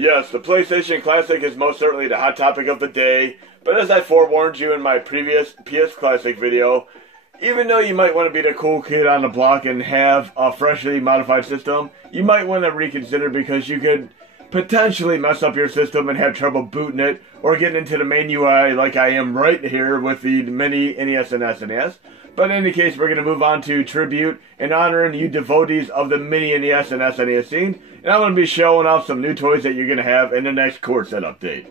Yes, the PlayStation Classic is most certainly the hot topic of the day, but as I forewarned you in my previous PS Classic video, even though you might want to be the cool kid on the block and have a freshly modified system, you might want to reconsider because you could potentially mess up your system and have trouble booting it or getting into the main UI like I am right here with the Mini NES and SNES. But in any case, we're going to move on to tribute and honoring you devotees of the Mini NES and SNES scene. And I'm going to be showing off some new toys that you're going to have in the next core set update.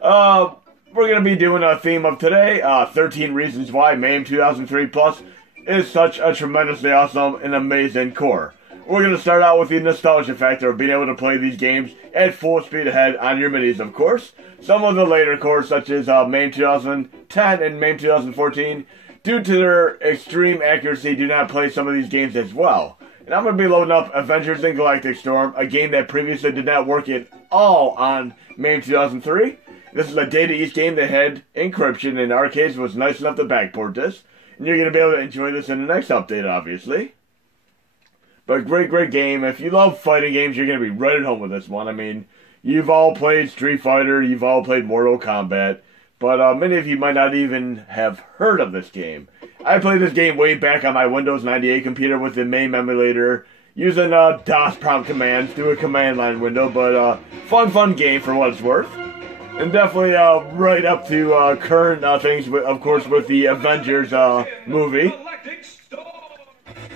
We're going to be doing a theme of today, 13 reasons why MAME 2003 Plus is such a tremendously awesome and amazing core. We're going to start out with the nostalgia factor of being able to play these games at full speed ahead on your minis, of course. Some of the later cores, such as MAME 2010 and MAME 2014, due to their extreme accuracy, do not play some of these games as well. And I'm going to be loading up Avengers and Galactic Storm, a game that previously did not work at all on MAME 2003. This is a data east game that had encryption, and arcadez was nice enough to backport this. And you're going to be able to enjoy this in the next update, obviously. But great game. If you love fighting games, you're going to be right at home with this one. I mean, you've all played Street Fighter, you've all played Mortal Kombat, but many of you might not even have heard of this game. I played this game way back on my Windows 98 computer with the MAME emulator, using DOS prompt commands through a command line window, but fun game for what it's worth. And definitely right up to current things, of course, with the Avengers movie.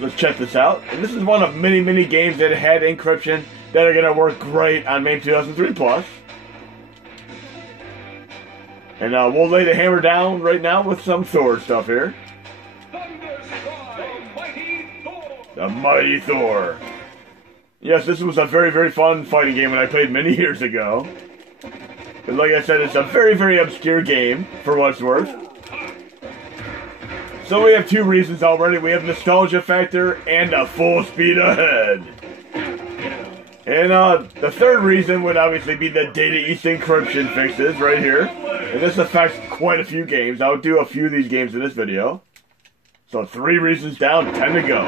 Let's check this out. And this is one of many games that had encryption that are going to work great on MAME 2003 Plus. And we'll lay the hammer down right now with some Thor stuff here. The Mighty Thor. Yes, this was a very fun fighting game when I played many years ago. But like I said, it's a very obscure game, for what it's worth. So we have two reasons already. We have nostalgia factor and a full speed ahead. And the third reason would obviously be the data east encryption fixes right here. And this affects quite a few games. I'll do a few of these games in this video. So 3 reasons down, 10 to go.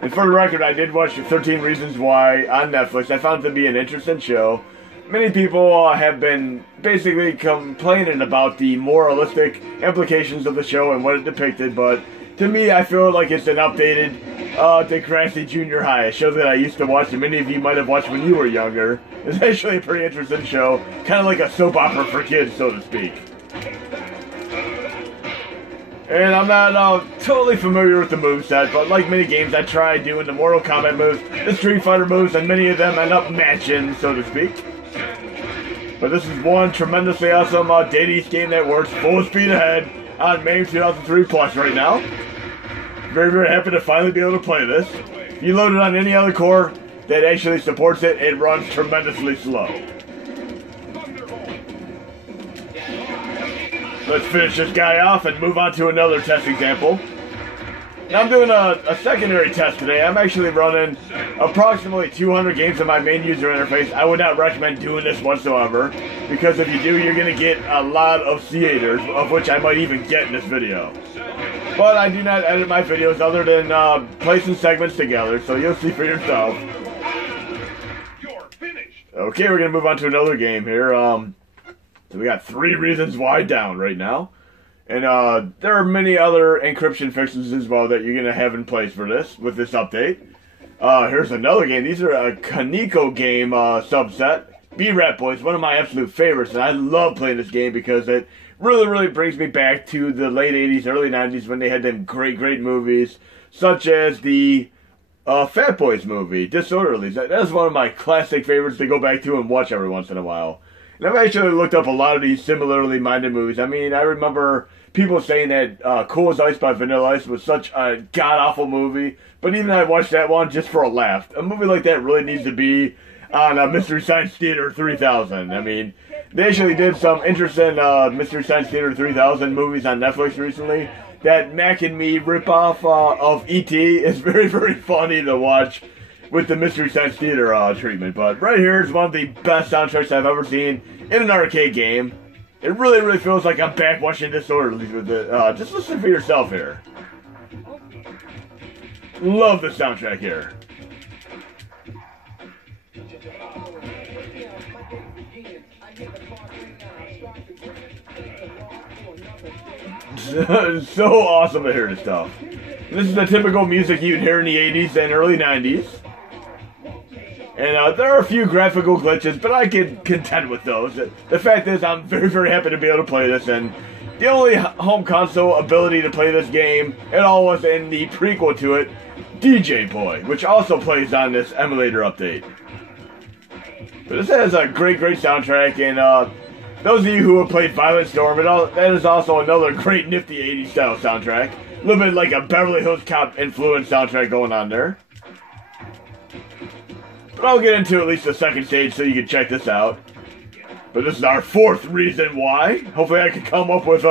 And for the record, I did watch 13 Reasons Why on Netflix. I found it to be an interesting show. Many people have been basically complaining about the moralistic implications of the show and what it depicted, but to me, I feel like it's an updated Degrassi Junior High, a show that I used to watch and many of you might have watched when you were younger. It's actually a pretty interesting show, kind of like a soap opera for kids, so to speak. And I'm not totally familiar with the moveset, but like many games, I tried doing the Mortal Kombat moves, the Street Fighter moves, and many of them end up matching, so to speak. But this is one tremendously awesome data east game that works full speed ahead on MAME 2003 Plus right now. Very happy to finally be able to play this. If you load it on any other core that actually supports it, it runs tremendously slow. Let's finish this guy off and move on to another test example. Now I'm doing a secondary test today. I'm actually running approximately 200 games in my main user interface. I would not recommend doing this whatsoever, because if you do, you're going to get a lot of theaters, of which I might even get in this video. But I do not edit my videos other than placing segments together, so you'll see for yourself. Okay, we're going to move on to another game here. So we got 3 reasons why down right now. And there are many other encryption fixes as well that you're going to have in place for this, with this update. Here's another game. These are a Kaneko game subset. B-Rat Boys, one of my absolute favorites, and I love playing this game because it really brings me back to the late 80s, early 90s when they had them great movies, such as the Fat Boys movie, Disorderlies. That's one of my classic favorites to go back to and watch every once in a while. And I've actually looked up a lot of these similarly minded movies. I mean, I remember people saying that Cool as Ice by Vanilla Ice was such a god-awful movie, but even I watched that one just for a laugh. A movie like that really needs to be on Mystery Science Theater 3000. I mean, they actually did some interesting Mystery Science Theater 3000 movies on Netflix recently. That Mac and Me ripoff of E.T. is very funny to watch with the Mystery Science Theater treatment. But right here is one of the best soundtracks I've ever seen in an arcade game. It really feels like I'm back watching Disorderlies with it. Just listen for yourself here. Love the soundtrack here. So awesome to hear this stuff. This is the typical music you'd hear in the 80s and early 90s. And there are a few graphical glitches, but I can content with those. The fact is, I'm very, very happy to be able to play this, and the only home console ability to play this game at all was in the prequel to it, DJ Boy, which also plays on this emulator update. But this has a great, great soundtrack, and those of you who have played wilstorm, that is also another great nifty 80s style soundtrack. A little bit like a Beverly Hills Cop influenced soundtrack going on there. But I'll get into at least the second stage so you can check this out. But this is our fourth reason why. Hopefully I can come up with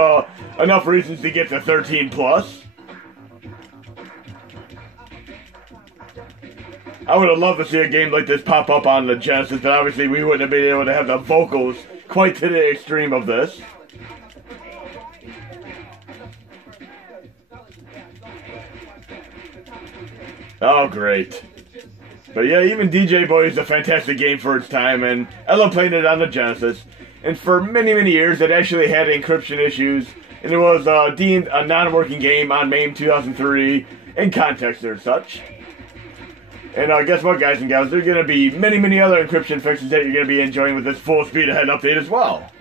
enough reasons to get to 13 plus. I would have loved to see a game like this pop up on the Genesis, but obviously we wouldn't have been able to have the vocals quite to the extreme of this. Oh, great. But yeah, even DJ Boy is a fantastic game for its time, and I love playing it on the Genesis. And for many, many years, it actually had encryption issues, and it was deemed a non-working game on MAME 2003 in context or such. And guess what, guys and gals? There are going to be many, many other encryption fixes that you're going to be enjoying with this full speed ahead update as well.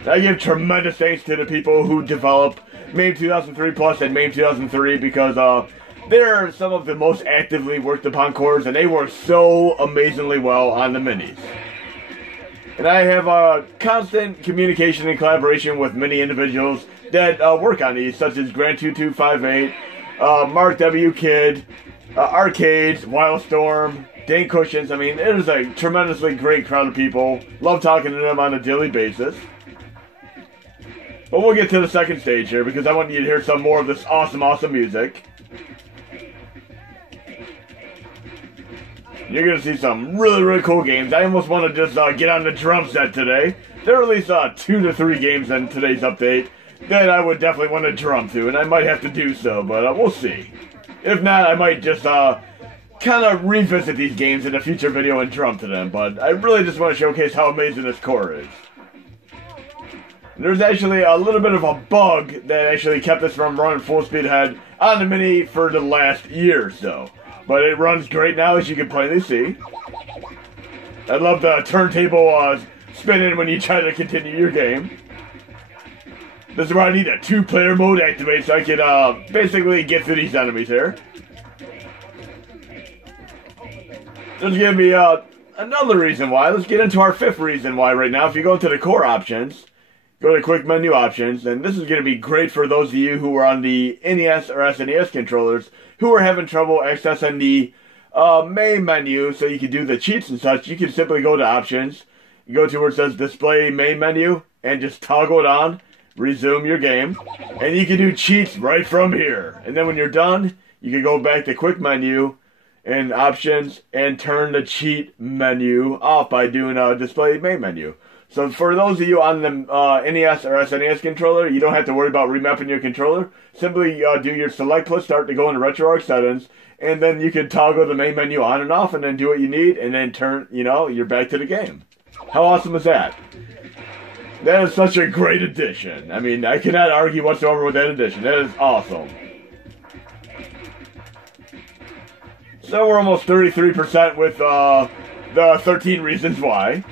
And I give tremendous thanks to the people who developed MAME 2003 Plus and MAME 2003 because they're some of the most actively worked upon cores, and they work so amazingly well on the minis. And I have constant communication and collaboration with many individuals that work on these, such as Grant2258, markwkidd, arcadez, wilstorm, dankcushions. I mean, it is a tremendously great crowd of people. Love talking to them on a daily basis. But we'll get to the second stage here because I want you to hear some more of this awesome, awesome music. You're going to see some really, really cool games. I almost want to just get on the drum set today. There are at least 2 to 3 games in today's update that I would definitely want to drum to, and I might have to do so, but we'll see. If not, I might just kind of revisit these games in a future video and drum to them, but I really just want to showcase how amazing this core is. There's actually a little bit of a bug that actually kept us from running full speed ahead on the Mini for the last year or so. But it runs great now, as you can plainly see. I love the turntable spinning when you try to continue your game. This is where I need a 2-player mode activate so I can basically get through these enemies here. There's going to be another reason why. Let's get into our 5th reason why right now. If you go into the core options, go to quick menu options, and this is going to be great for those of you who are on the NES or SNES controllers who are having trouble accessing the main menu so you can do the cheats and such. You can simply go to options, you go to where it says display main menu, and just toggle it on, resume your game, and you can do cheats right from here. And then when you're done, you can go back to quick menu and options and turn the cheat menu off by doing display main menu. So for those of you on the NES or SNES controller, you don't have to worry about remapping your controller. Simply do your select plus start to go into RetroArch settings, and then you can toggle the main menu on and off, and then do what you need, and then turn, you're back to the game. How awesome is that? That is such a great addition. I mean, I cannot argue whatsoever with that addition. That is awesome. So we're almost 33% with the 13 reasons why.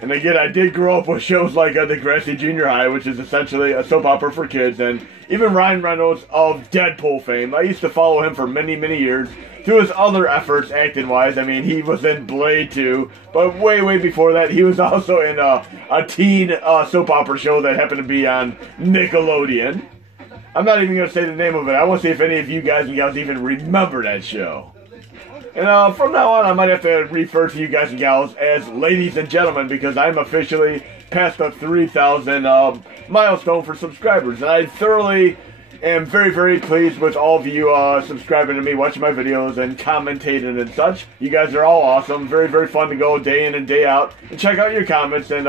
And again, I did grow up with shows like Degrassi Junior High, which is essentially a soap opera for kids, and even Ryan Reynolds of Deadpool fame. I used to follow him for many, many years through his other efforts acting-wise. I mean, he was in Blade 2, but way, way before that, he was also in a teen soap opera show that happened to be on Nickelodeon. I'm not even going to say the name of it. I want to see if any of you guys and gals even remember that show. And from now on, I might have to refer to you guys and gals as ladies and gentlemen because I'm officially past the 3,000 milestone for subscribers. And I thoroughly am very, very pleased with all of you subscribing to me, watching my videos, and commentating and such. You guys are all awesome. Very, very fun to go day in and day out and check out your comments and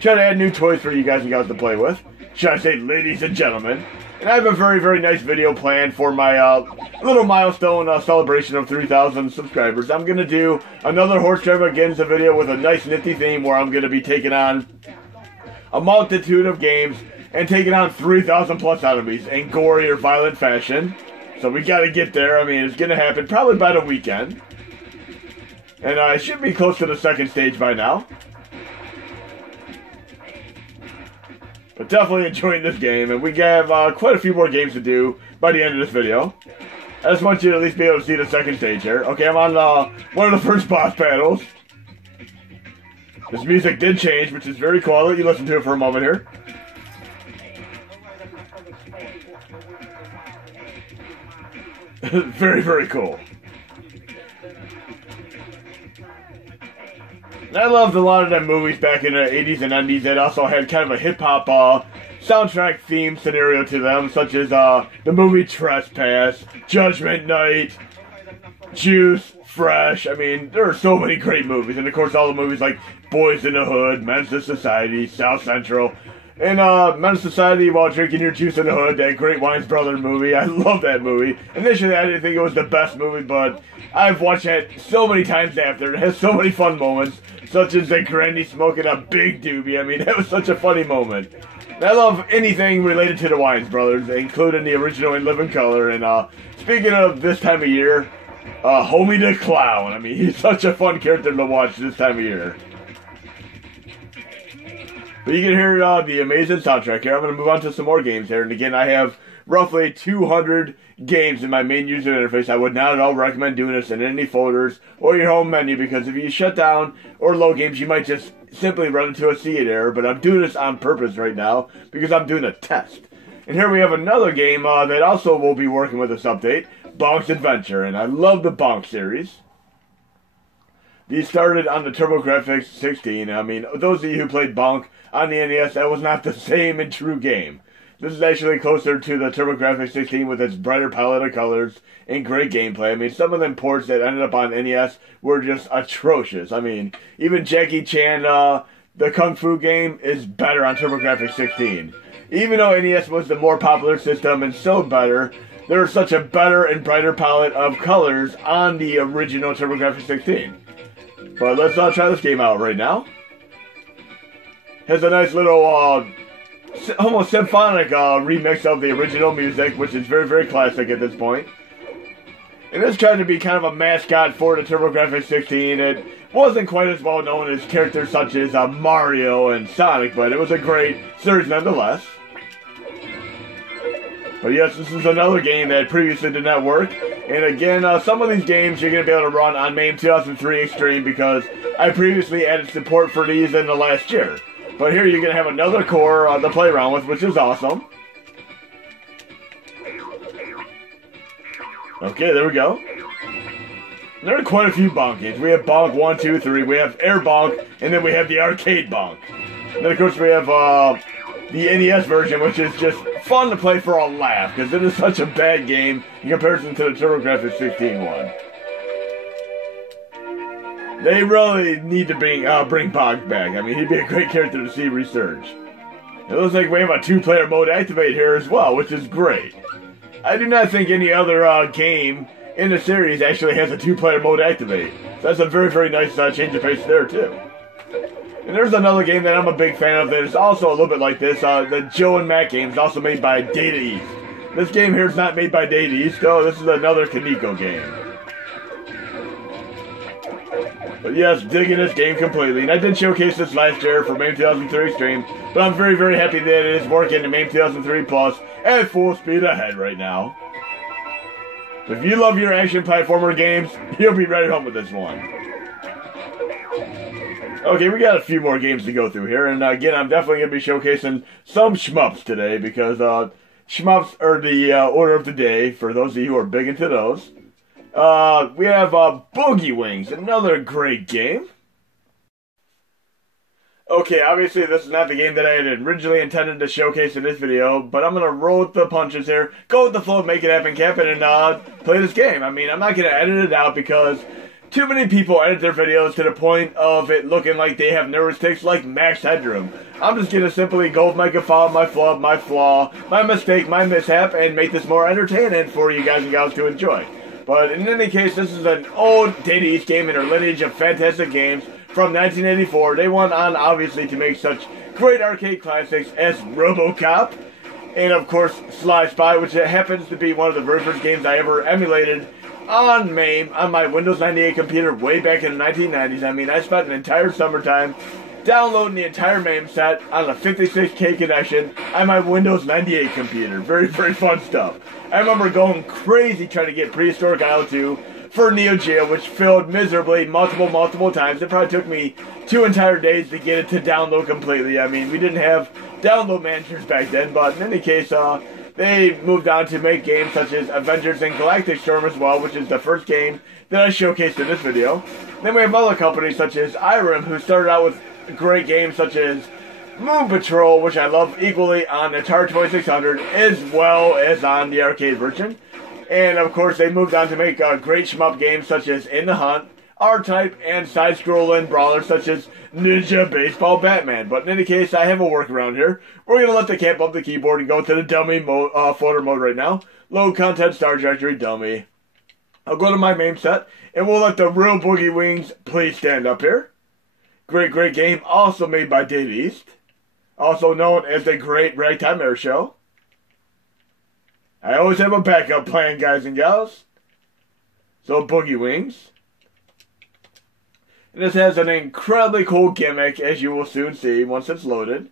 try to add new toys for you guys and gals to play with. Should I say ladies and gentlemen? And I have a very, very nice video planned for my little milestone celebration of 3,000 subscribers. I'm going to do another Horse Extravaganza video with a nice nifty theme where I'm going to be taking on a multitude of games and taking on 3,000 plus enemies in gory or violent fashion. So we got to get there. I mean, it's going to happen probably by the weekend. And I should be close to the second stage by now. But definitely enjoying this game, and we have quite a few more games to do by the end of this video. I just want you to at least be able to see the second stage here. Okay, I'm on one of the first boss battles. This music did change, which is very cool. I'll let you listen to it for a moment here. Very, very cool. I loved a lot of them movies back in the 80s and 90s that also had kind of a hip-hop soundtrack theme scenario to them, such as the movie Trespass, Judgment Night, Juice, Fresh. I mean, there are so many great movies, and of course all the movies like Boys in the Hood, Men's Society, South Central, and Men's Society While Drinking Your Juice in the Hood, that great Wines Brothers movie. I love that movie. Initially I didn't think it was the best movie, but I've watched it so many times after. It has so many fun moments, such as the granny smoking a big doobie. I mean, that was such a funny moment. And I love anything related to the Wines Brothers, including the original In Living Color. And speaking of this time of year, Homie the Clown. I mean, he's such a fun character to watch this time of year. But you can hear the amazing soundtrack here. I'm going to move on to some more games here. And again, I have roughly 200 games in my main user interface. I would not at all recommend doing this in any folders or your home menu, because if you shut down or load games, you might just simply run into a CAD error. But I'm doing this on purpose right now because I'm doing a test. And here we have another game that also will be working with this update, Bonk's Adventure. And I love the Bonk series. These started on the TurboGrafx 16. I mean, those of you who played Bonk on the NES, that was not the same and true game. This is actually closer to the TurboGrafx 16 with its brighter palette of colors and great gameplay. I mean, some of them ports that ended up on NES were just atrocious. I mean, even Jackie Chan, the Kung Fu game, is better on TurboGrafx 16. Even though NES was the more popular system and so better, there was such a better and brighter palette of colors on the original TurboGrafx 16. But let's try this game out right now. Has a nice little almost symphonic remix of the original music, which is very, very classic at this point. And it's trying to be kind of a mascot for the TurboGrafx 16. It wasn't quite as well known as characters such as Mario and Sonic, but it was a great series nonetheless. But yes, this is another game that previously did not work. And again, some of these games you're going to be able to run on MAME 2003 Xtreme, because I previously added support for these in the last year. But here you're going to have another core to play around with, which is awesome. Okay, there we go. There are quite a few Bonk games. We have Bonk 1, 2, 3. We have Air Bonk, and then we have the arcade Bonk. And then of course we have the NES version, which is just fun to play for a laugh, because it is such a bad game in comparison to the TurboGrafx 16 one. They really need to bring Bonk back. I mean, he'd be a great character to see resurge. It looks like we have a two-player mode activate here as well, which is great. I do not think any other game in the series actually has a two-player mode activate. So that's a very, very nice change of pace there, too. And there's another game that I'm a big fan of that is also a little bit like this. The Joe and Mac game is also made by Data East. This game here is not made by Data East, though. This is another Kaneko game. But yes, digging this game completely. And I did showcase this last year for MAME 2003 Xtreme, but I'm very, very happy that it is working in MAME 2003 Plus at full speed ahead right now. If you love your action platformer games, you'll be right home with this one. Okay, we got a few more games to go through here, and again, I'm definitely going to be showcasing some shmups today, because shmups are the order of the day for those of you who are big into those. We have Boogie Wings, another great game. Okay, obviously this is not the game that I had originally intended to showcase in this video, but I'm going to roll with the punches here, go with the flow, make it happen, cap it, and play this game. I mean, I'm not going to edit it out, because too many people edit their videos to the point of it looking like they have nervous tics like Max Headroom. I'm just gonna simply go with my guffaw, my flub, my flaw, my mistake, my mishap, and make this more entertaining for you guys and gals to enjoy. But in any case, this is an old Data East game in their lineage of fantastic games from 1984. They went on, obviously, to make such great arcade classics as RoboCop, and of course, Sly Spy, which happens to be one of the very first games I ever emulated on MAME, on my Windows 98 computer way back in the 1990s. I mean, I spent an entire summertime downloading the entire MAME set on a 56K connection on my Windows 98 computer. Very, very fun stuff. I remember going crazy trying to get Prehistoric Isle 2 for Neo Geo, which failed miserably multiple times. It probably took me 2 entire days to get it to download completely. I mean, we didn't have download managers back then, but in any case, they moved on to make games such as Avengers and Galactic Storm as well, which is the first game that I showcased in this video. Then we have other companies such as Irem, who started out with great games such as Moon Patrol, which I love equally on the Atari 2600, as well as on the arcade version. And of course, they moved on to make great shmup games such as In the Hunt, R-Type, and side-scrolling brawlers such as Ninja Baseball Batman. But in any case, I have a workaround here. We're going to let the cat bump the keyboard and go to the dummy mode, floater mode right now. Load content, star directory, dummy. I'll go to my MAME set, and we'll let the real Boogie Wings please stand up here. Great game, also made by Data East. Also known as the Great Ragtime Air Show. I always have a backup plan, guys and gals. So, Boogie Wings. And this has an incredibly cool gimmick, as you will soon see once it's loaded.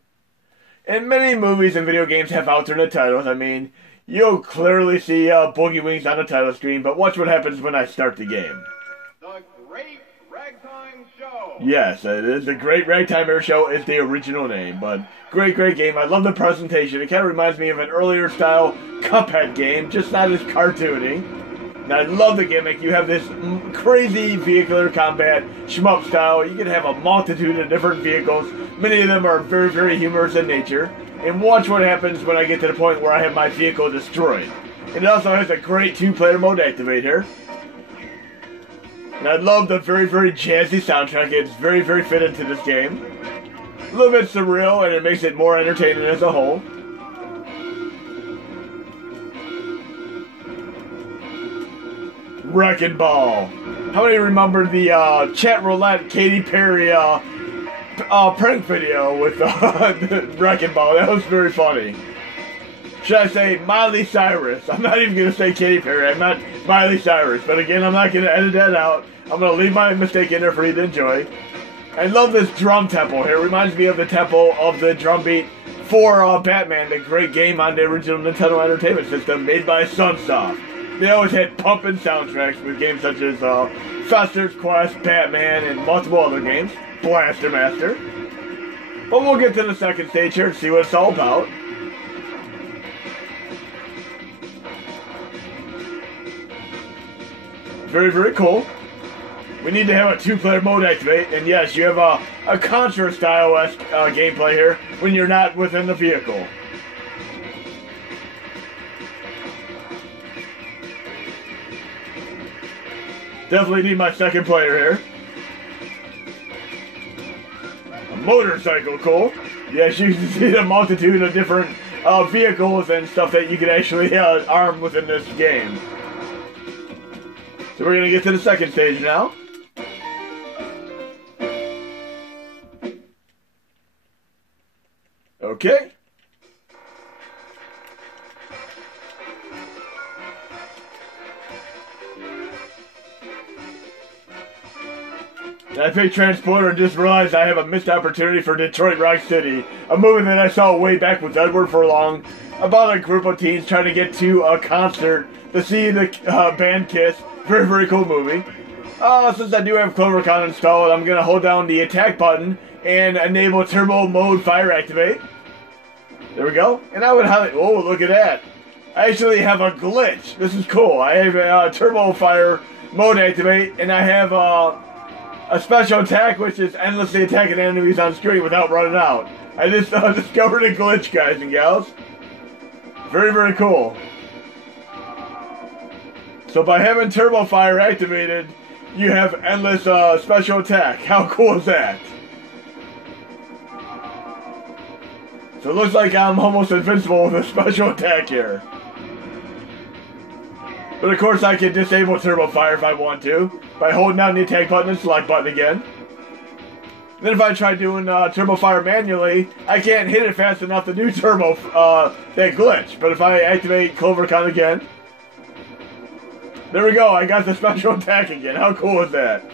And many movies and video games have alternate titles. I mean, you'll clearly see Boogie Wings on the title screen, but watch what happens when I start the game. The Great Ragtime Show. Yes, it is. The Great Ragtime Air Show is the original name, but great game. I love the presentation. It kind of reminds me of an earlier style Cuphead game, just not as cartoony. And I love the gimmick. You have this crazy vehicular combat, shmup style. You can have a multitude of different vehicles. Many of them are very humorous in nature. And watch what happens when I get to the point where I have my vehicle destroyed. And it also has a great 2-player mode activate here. And I love the very jazzy soundtrack. It's very fit into this game. A little bit surreal, and it makes it more entertaining as a whole. Wrecking Ball. How many remember the chat roulette Katy Perry prank video with the Wrecking Ball? That was very funny. Should I say Miley Cyrus? I'm not even going to say Katy Perry. I'm not Miley Cyrus. But again, I'm not going to edit that out. I'm going to leave my mistake in there for you to enjoy. I love this drum tempo here. It reminds me of the tempo of the drum beat for Batman, the great game on the original Nintendo Entertainment System made by Sunsoft. They always had pumping soundtracks with games such as Fester's Quest, Batman, and multiple other games. Blaster Master. But we'll get to the second stage here and see what it's all about. Very cool. We need to have a 2-player mode activate, and yes, you have a Contra-style-esque gameplay here when you're not within the vehicle. Definitely need my second player here. A motorcycle, cool. Yes, you can see the multitude of different vehicles and stuff that you can actually arm within this game. So we're going to get to the second stage now. Okay. I picked Transporter and just realized I have a missed opportunity for Detroit Rock City, a movie that I saw way back with Edward Furlong, about a group of teens trying to get to a concert to see the band Kiss. Very cool movie. Since I do have CloverCon installed, I'm going to hold down the attack button and enable turbo mode fire activate. There we go. And I would highlight, oh, look at that. I actually have a glitch. This is cool. I have a turbo fire mode activate, and I have a special attack, which is endlessly attacking enemies on screen without running out. I just discovered a glitch, guys and gals. Very cool. So by having turbo fire activated, you have endless special attack. How cool is that? So it looks like I'm almost invincible with a special attack here. But of course I can disable Turbo Fire if I want to, by holding down the attack button and select button again. Then if I try doing Turbo Fire manually, I can't hit it fast enough to do Turbo, that glitch. But if I activate Clover Con again, there we go, I got the special attack again. How cool is that?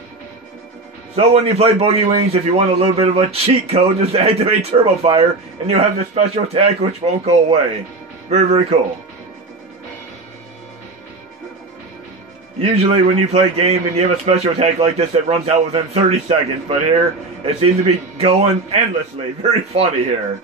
So when you play Boogie Wings, if you want a little bit of a cheat code, just activate Turbo Fire, and you have the special attack which won't go away. Very, very cool. Usually when you play a game and you have a special attack like this, it runs out within 30 seconds, but here, it seems to be going endlessly. Very funny here.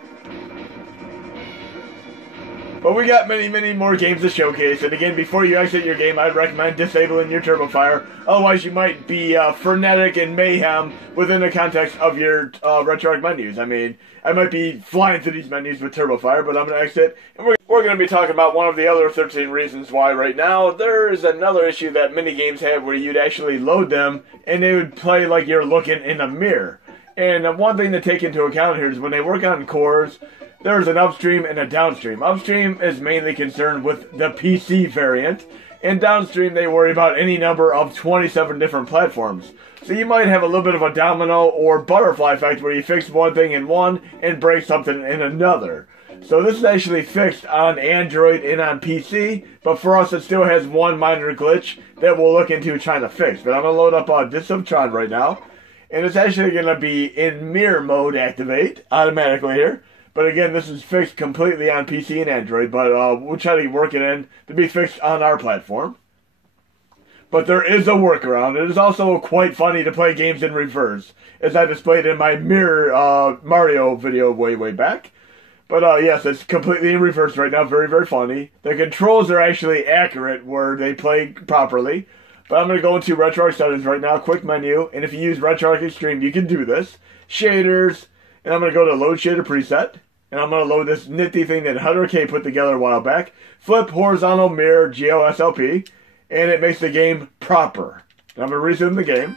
But we got many, many more games to showcase, and again, before you exit your game, I'd recommend disabling your Turbo Fire, otherwise you might be frenetic and mayhem within the context of your RetroArch menus. I mean, I might be flying through these menus with Turbo Fire, but I'm going to exit, and we're going to be talking about one of the other 13 reasons why right now. There is another issue that many games have where you'd actually load them, and they would play like you're looking in a mirror. And one thing to take into account here is when they work on cores, there's an upstream and a downstream. Upstream is mainly concerned with the PC variant, and downstream they worry about any number of 27 different platforms. So you might have a little bit of a domino or butterfly effect where you fix one thing in one and break something in another. So this is actually fixed on Android and on PC, but for us it still has one minor glitch that we'll look into trying to fix. But I'm going to load up Disc of Tron right now, and it's actually going to be in mirror mode activate automatically here. But again, this is fixed completely on PC and Android, but we'll try to work it in to be fixed on our platform. But there is a workaround. It is also quite funny to play games in reverse, as I displayed in my Mirror Mario video way back. But yes, it's completely in reverse right now. Very, very funny. The controls are actually accurate where they play properly. But I'm going to go into RetroArch settings right now, quick menu, and if you use RetroArch Xtreme, you can do this. Shaders, and I'm going to go to Load Shader Preset. And I'm going to load this nifty thing that HunterK put together a while back. Flip Horizontal Mirror GOSLP. And it makes the game proper. And I'm going to resume the game.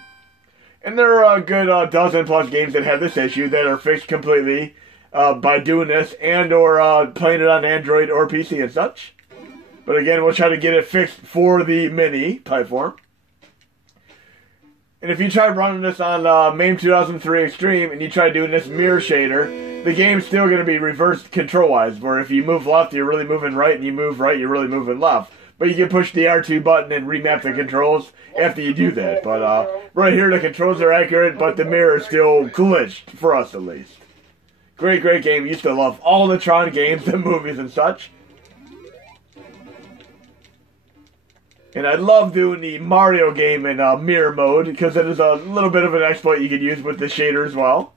And there are a good dozen plus games that have this issue that are fixed completely by doing this. And or playing it on Android or PC and such. But again, we'll try to get it fixed for the Mini platform. And if you try running this on MAME 2003 Xtreme and you try doing this mirror shader, the game's still going to be reversed control-wise, where if you move left, you're really moving right, and you move right, you're really moving left. But you can push the R2 button and remap the controls after you do that. But right here, the controls are accurate, but the mirror is still glitched, for us at least. Great, great game. Used to love all the Tron games, the movies and such. And I love doing the Mario game in mirror mode, because it is a little bit of an exploit you could use with the shader as well.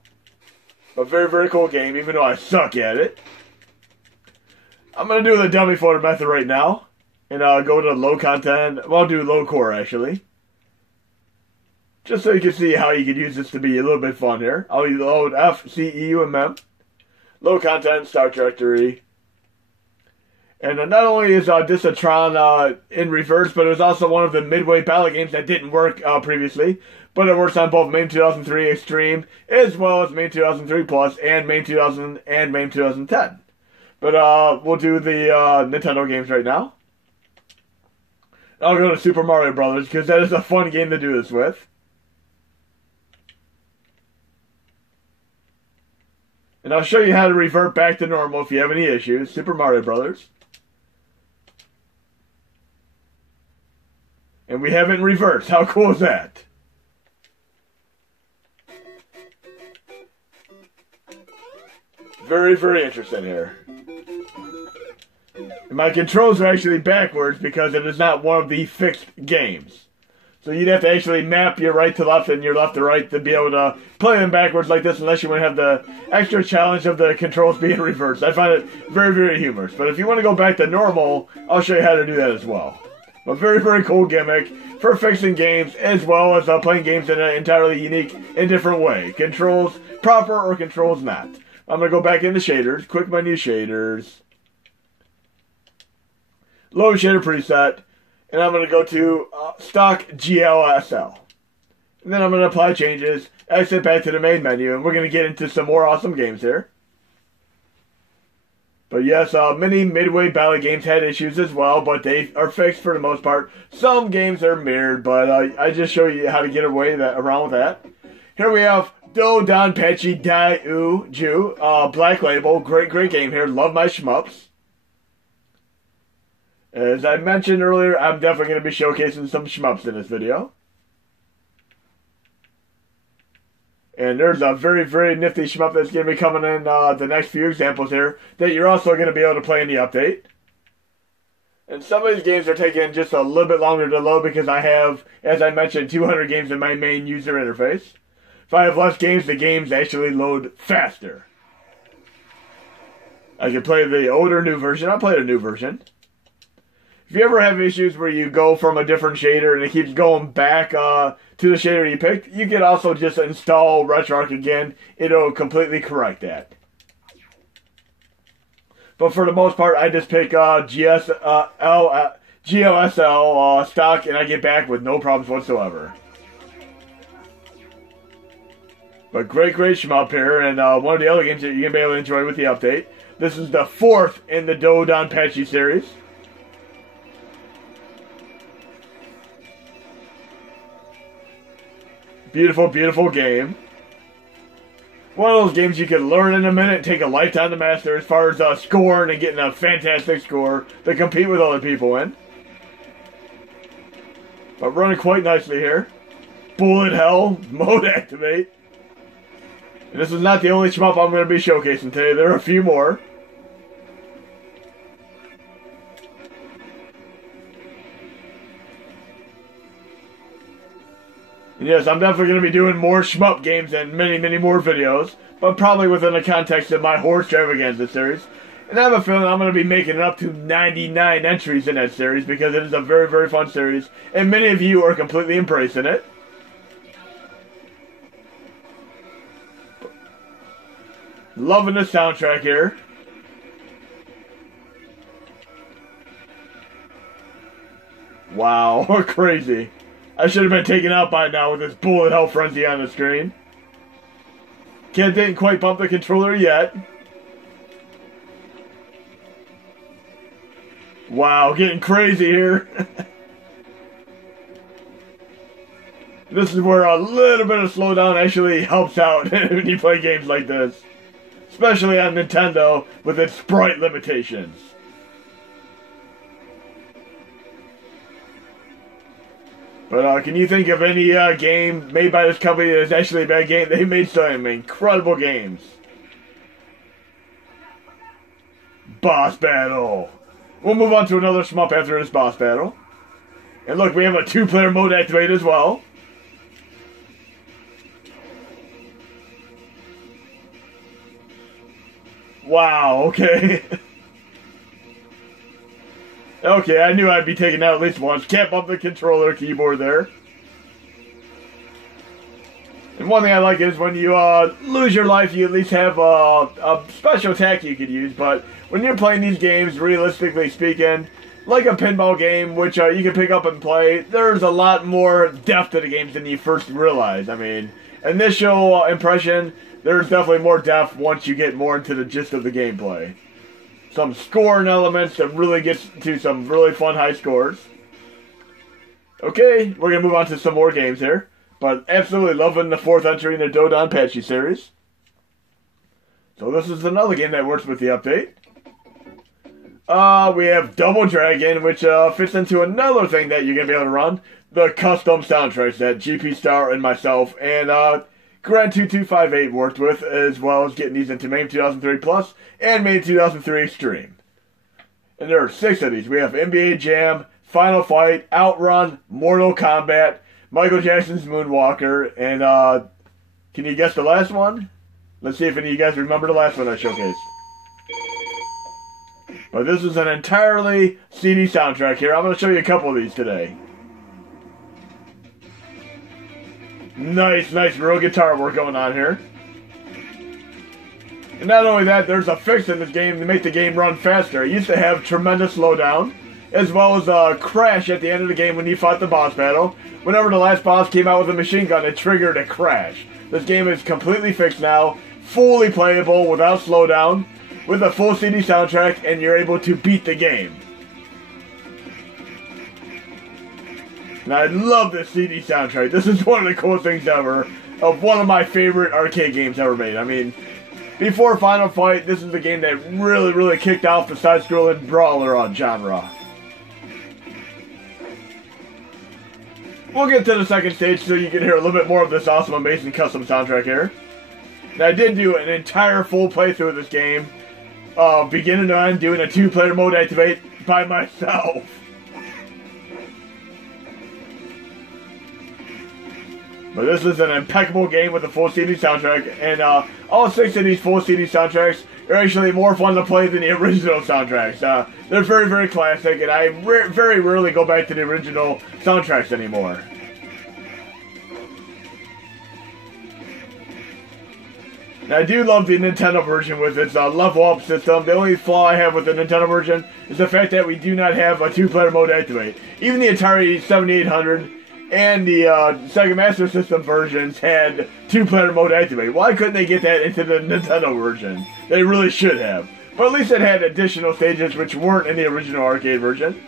But very, very cool game, even though I suck at it. I'm going to do the dummy folder method right now. And go to low content. Well, I'll do low core, actually. Just so you can see how you could use this to be a little bit fun here. I'll load F, C, E, U, and MEM. Low content, start directory. And not only is Disc of Tron in reverse, but it was also one of the midway battle games that didn't work previously. But it works on both MAME 2003 Xtreme, as well as MAME 2003 Plus, and MAME 2000 and MAME 2010. But we'll do the Nintendo games right now. I'll go to Super Mario Brothers, because that is a fun game to do this with. And I'll show you how to revert back to normal if you have any issues. Super Mario Brothers. And we have it in reverse. How cool is that? Very, very interesting here. And my controls are actually backwards because it is not one of the fixed games. So you'd have to actually map your right to left and your left to right to be able to play them backwards like this, unless you want to have the extra challenge of the controls being reversed. I find it very, very humorous. But if you want to go back to normal, I'll show you how to do that as well. A very, very cool gimmick for fixing games, as well as playing games in an entirely unique and different way. Controls proper or controls not. I'm going to go back into shaders, quick menu shaders, load shader preset, and I'm going to go to stock GLSL. And then I'm going to apply changes, exit back to the main menu, and we're going to get into some more awesome games here. But yes, many midway battle games had issues as well, but they are fixed for the most part. Some games are mirrored, but I just show you how to get around with that. Here we have Dodonpachi Dai-U-Ju, Black Label, great game here. Love my shmups. As I mentioned earlier, I'm definitely going to be showcasing some shmups in this video. And there's a very nifty shmup that's going to be coming in the next few examples here that you're also going to be able to play in the update. And some of these games are taking just a little bit longer to load because I have, as I mentioned, 200 games in my main user interface. If I have less games, the games actually load faster. I can play the old or new version. I'll play the new version. If you ever have issues where you go from a different shader and it keeps going back to the shader you picked, you can also just install RetroArch again. It'll completely correct that. But for the most part, I just pick GLSL stock and I get back with no problems whatsoever. But great shmup here, and one of the other games that you're going to be able to enjoy with the update. This is the 4th in the Dodonpachi series. Beautiful game. One of those games you can learn in a minute, take a lifetime to master as far as scoring and getting a fantastic score to compete with other people in. But running quite nicely here. Bullet hell, mode activate. And this is not the only shmup I'm going to be showcasing today. There are a few more. And yes, I'm definitely going to be doing more shmup games and many more videos, but probably within the context of my Horse Extravaganza series. And I have a feeling I'm going to be making it up to 99 entries in that series because it is a very fun series, and many of you are completely embracing it. Loving the soundtrack here. Wow, crazy. I should have been taken out by now with this bullet hell frenzy on the screen. Kid didn't quite bump the controller yet. Wow, getting crazy here. This is where a little bit of slowdown actually helps out when you play games like this. Especially on Nintendo with its sprite limitations. But can you think of any game made by this company that is actually a bad game? They made some incredible games. Boss battle. We'll move on to another shmup after this boss battle. And look, we have a 2-player mode activated as well. Wow, okay. Okay, I knew I'd be taken out at least once. Can't bump the controller keyboard there. And one thing I like is when you lose your life, you at least have a special attack you could use. But when you're playing these games, realistically speaking, like a pinball game, which you can pick up and play, there's a lot more depth to the games than you first realize. I mean, initial impression, there's definitely more depth once you get more into the gist of the gameplay. Some scoring elements that really gets to some really fun high scores. Okay, we're going to move on to some more games here. But absolutely loving the 4th entry in the Dodonpachi series. So this is another game that works with the update. We have Double Dragon, which fits into another thing that you're going to be able to run. The custom soundtracks that GP Star and myself and Grand2258 worked with, as well as getting these into MAME 2003 Plus and MAME 2003 Xtreme. And there are 6 of these. We have NBA Jam, Final Fight, Outrun, Mortal Kombat, Michael Jackson's Moonwalker, and can you guess the last one? Let's see if any of you guys remember the last one I showcased. But this is an entirely CD soundtrack here. I'm going to show you a couple of these today. Nice real guitar work going on here. And not only that, there's a fix in this game to make the game run faster. It used to have tremendous slowdown. as well as a crash at the end of the game when you fought the boss battle. Whenever the last boss came out with a machine gun, it triggered a crash. This game is completely fixed now, fully playable without slowdown, with a full CD soundtrack, and you're able to beat the game. And I love this CD soundtrack. This is one of the coolest things ever, of one of my favorite arcade games ever made. I mean, before Final Fight, this is the game that really kicked off the side-scrolling brawler genre. We'll get to the second stage so you can hear a little bit more of this awesome, amazing custom soundtrack here. Now, I did do an entire full playthrough of this game, beginning to end, doing a 2-player mode activate by myself. But this is an impeccable game with a full CD soundtrack, and all 6 of these full CD soundtracks are actually more fun to play than the original soundtracks. They're very classic, and I very rarely go back to the original soundtracks anymore. Now, I do love the Nintendo version with its level up system. The only flaw I have with the Nintendo version is the fact that we do not have a 2-player mode activate. Even the Atari 7800 and the Sega Master System versions had 2-player mode activate. Why couldn't they get that into the Nintendo version? They really should have. But at least it had additional stages which weren't in the original arcade version.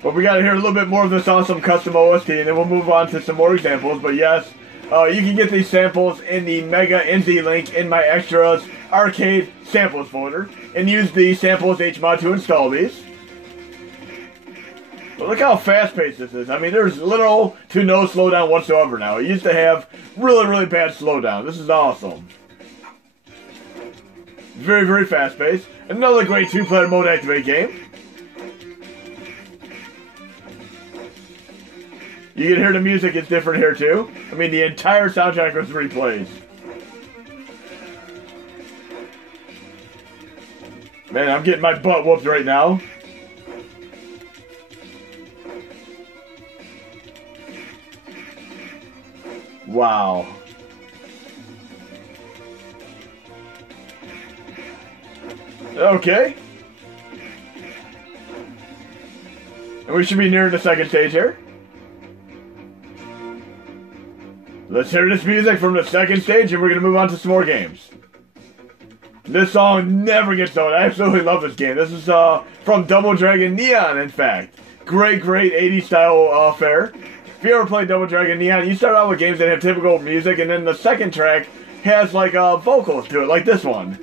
But we gotta hear a little bit more of this awesome custom OST, and then we'll move on to some more examples. But yes, you can get these samples in the Mega NZ link in my Extras Arcade Samples folder, and use the Samples HMod to install these. But look how fast-paced this is. I mean, there's little to no slowdown whatsoever now. It used to have really bad slowdown. This is awesome. Very fast-paced. Another great 2-player mode activate game. You can hear the music is different here too. I mean, the entire soundtrack was replayed. Man, I'm getting my butt whooped right now. Wow. Okay. And we should be near the second stage here. Let's hear this music from the second stage, and we're going to move on to some more games. This song never gets old. I absolutely love this game. This is from Double Dragon Neon, in fact. Great 80s style fare. If you ever played Double Dragon Neon, you start out with games that have typical music, and then the second track has like vocals to it, like this one.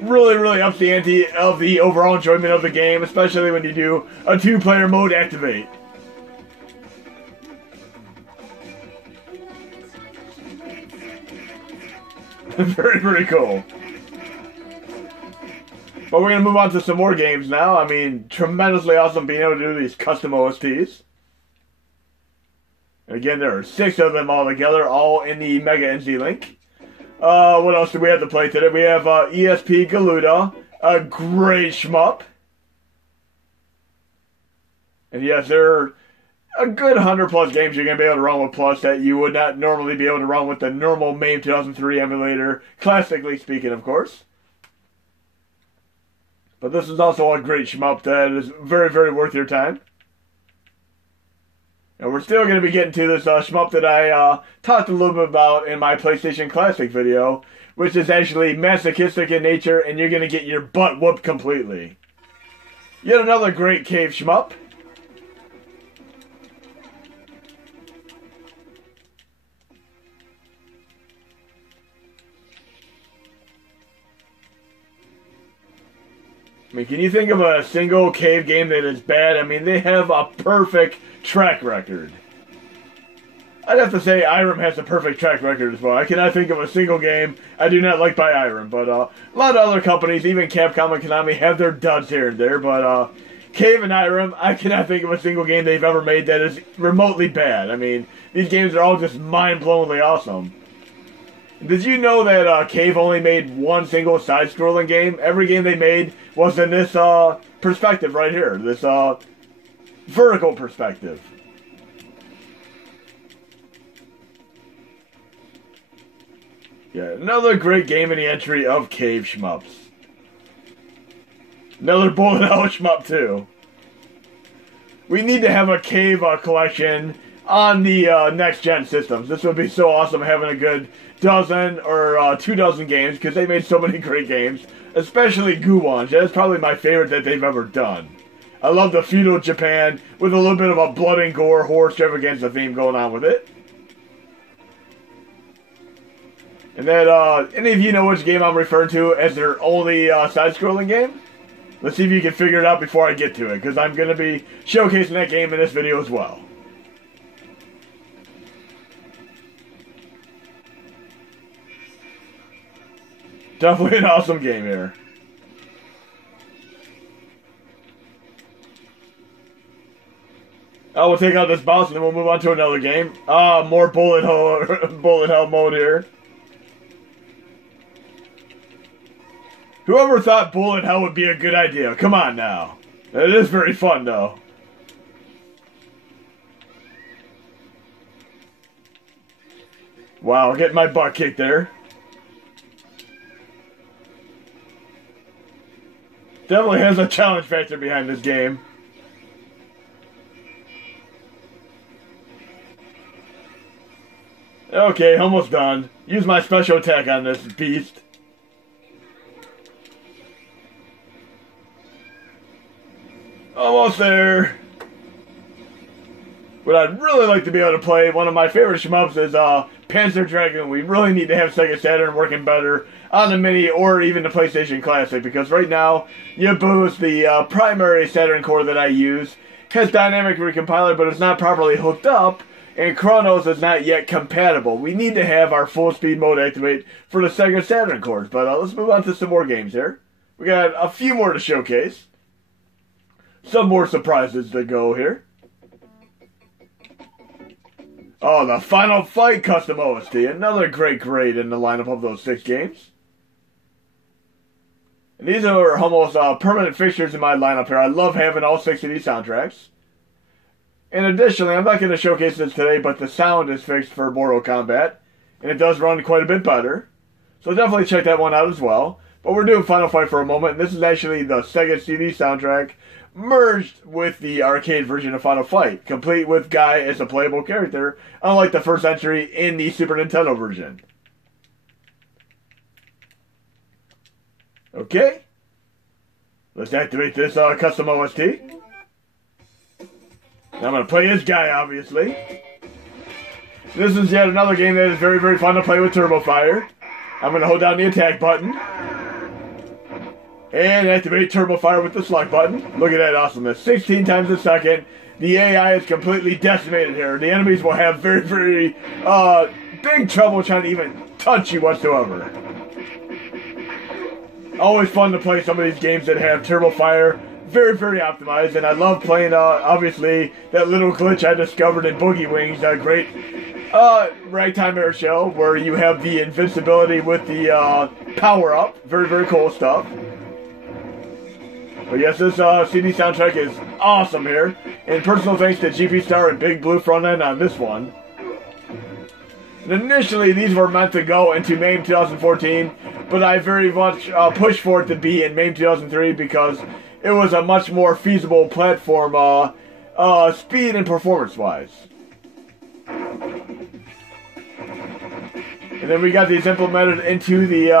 Really ups the ante of the overall enjoyment of the game, especially when you do a 2-player mode activate. Very cool. But we're going to move on to some more games now. I mean, tremendously awesome being able to do these custom OSTs. And again, there are 6 of them all together, all in the Mega NZ link. What else do we have to play today? We have ESP Galuda, a great shmup. And yes, there are a good 100+ games you're going to be able to run with Plus that you would not normally be able to run with the normal MAME 2003 emulator, classically speaking, of course. But this is also a great shmup that is very worth your time. And we're still going to be getting to this shmup that I talked a little bit about in my PlayStation Classic video, which is actually masochistic in nature, and you're going to get your butt whooped completely. Yet another great cave shmup. I mean, can you think of a single cave game that is bad? I mean, they have a perfect track record. I'd have to say Irem has a perfect track record as well. I cannot think of a single game I do not like by Irem, but a lot of other companies, even Capcom and Konami, have their duds here and there, but Cave and Irem, I cannot think of a single game they've ever made that is remotely bad. I mean, these games are all just mind-blowingly awesome. Did you know that Cave only made one single side-scrolling game? Every game they made was in this perspective right here, this vertical perspective. . Yeah, another great game in the entry of Cave Shmups. Another bullet hell shmup too. We need to have a cave collection on the next-gen systems. This would be so awesome having a good dozen or 2 dozen games, because they made so many great games, especially Guwans. That's probably my favorite that they've ever done. I love the feudal Japan with a little bit of a blood and gore horror extravaganza theme going on with it. And then, any of you know which game I'm referring to as their only side-scrolling game? Let's see if you can figure it out before I get to it, because I'm going to be showcasing that game in this video as well. Definitely an awesome game here. Oh, we'll take out this boss and then we'll move on to another game. Ah, more bullet hell mode here. Whoever thought bullet hell would be a good idea? Come on now. It is very fun though. Wow, getting my butt kicked there. Definitely has a challenge factor behind this game. Okay, almost done. Use my special attack on this beast. Almost there. What I'd really like to be able to play, one of my favorite shmups is Panzer Dragoon. We really need to have Sega Saturn working better on the Mini or even the PlayStation Classic, because right now, Yaboos, the primary Saturn core that I use, has dynamic recompiler, but it's not properly hooked up, and Chronos is not yet compatible. We need to have our full speed mode activate for the Sega Saturn cores, but let's move on to some more games here. We got a few more to showcase. Some more surprises to go here. Oh, the Final Fight custom OST. Another great in the lineup of those 6 games. And these are almost permanent fixtures in my lineup here. I love having all 6 of these soundtracks. And additionally, I'm not going to showcase this today, but the sound is fixed for Mortal Kombat. And it does run quite a bit better. So definitely check that one out as well. But we're doing Final Fight for a moment. This is actually the Sega CD soundtrack merged with the arcade version of Final Fight, complete with Guy as a playable character, unlike the first entry in the Super Nintendo version. Okay, let's activate this custom OST. Now I'm going to play as Guy, obviously. This is yet another game that is very fun to play with Turbo Fire. I'm going to hold down the attack button and activate Turbo Fire with the select button. Look at that awesomeness. 16 times a second. The AI is completely decimated here. The enemies will have very big trouble trying to even touch you whatsoever. Always fun to play some of these games that have Turbo Fire. Very optimized. And I love playing, obviously, that little glitch I discovered in Boogie Wings. A great ragtime air shell where you have the invincibility with the power-up. Very cool stuff. But yes, this CD soundtrack is awesome here. And personal thanks to GP Star and Big Blue Front End on this one. And initially, these were meant to go into MAME 2014, but I very much pushed for it to be in MAME 2003 because it was a much more feasible platform, speed and performance-wise. And then we got these implemented into the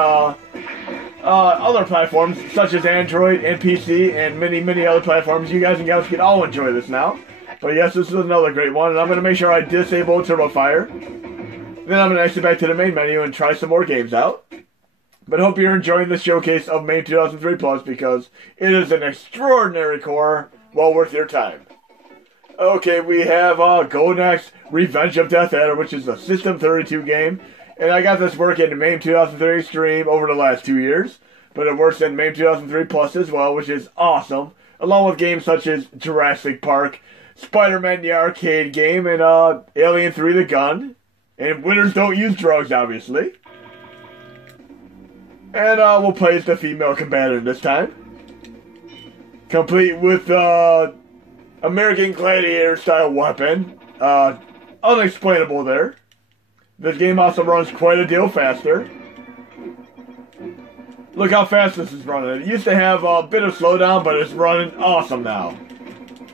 other platforms, such as Android and PC and many other platforms. You guys and gals can all enjoy this now. But yes, this is another great one, and I'm going to make sure I disable Turbo Fire. Then I'm going to exit back to the main menu and try some more games out. But hope you're enjoying this showcase of MAME 2003 Plus, because it is an extraordinary core, well worth your time. Okay, we have Golden Axe Revenge of Death Adder, which is a System 32 game. And I got this working in MAME 2003 Xtreme over the last 2 years. But it works in MAME 2003 Plus as well, which is awesome. Along with games such as Jurassic Park, Spider-Man the arcade game, and Alien 3 the gun. And Winners Don't Use Drugs, obviously. And we'll play as the female combatant this time. Complete with American Gladiator style weapon. Unexplainable there. This game also runs quite a deal faster. Look how fast this is running. It used to have a bit of slowdown, but it's running awesome now.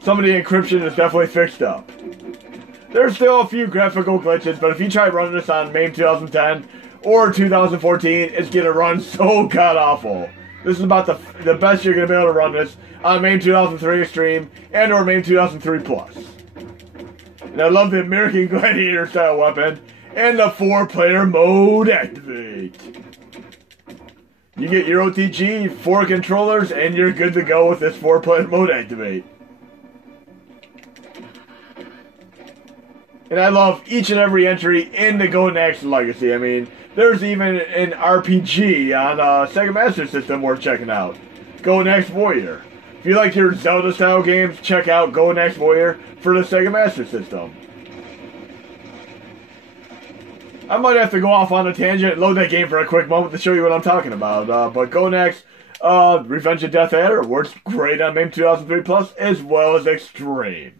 Some of the encryption is definitely fixed up. There's still a few graphical glitches, but if you try running this on MAME 2010 or 2014, it's going to run so god-awful. This is about the best you're going to be able to run this on MAME 2003 Xtreme and or MAME 2003 Plus. And I love the American Gladiator style weapon and the 4-player mode activate. You get your OTG, 4 controllers, and you're good to go with this 4-player mode activate. And I love each and every entry in the Golden Axe Legacy. I mean, there's even an RPG on Sega Master System worth checking out. Golden Axe Warrior. If you like your Zelda-style games, check out Golden Axe Warrior for the Sega Master System. I might have to go off on a tangent and load that game for a quick moment to show you what I'm talking about. But Golden Axe Revenge of Death Adder works great on MAME 2003 Plus as well as Xtreme.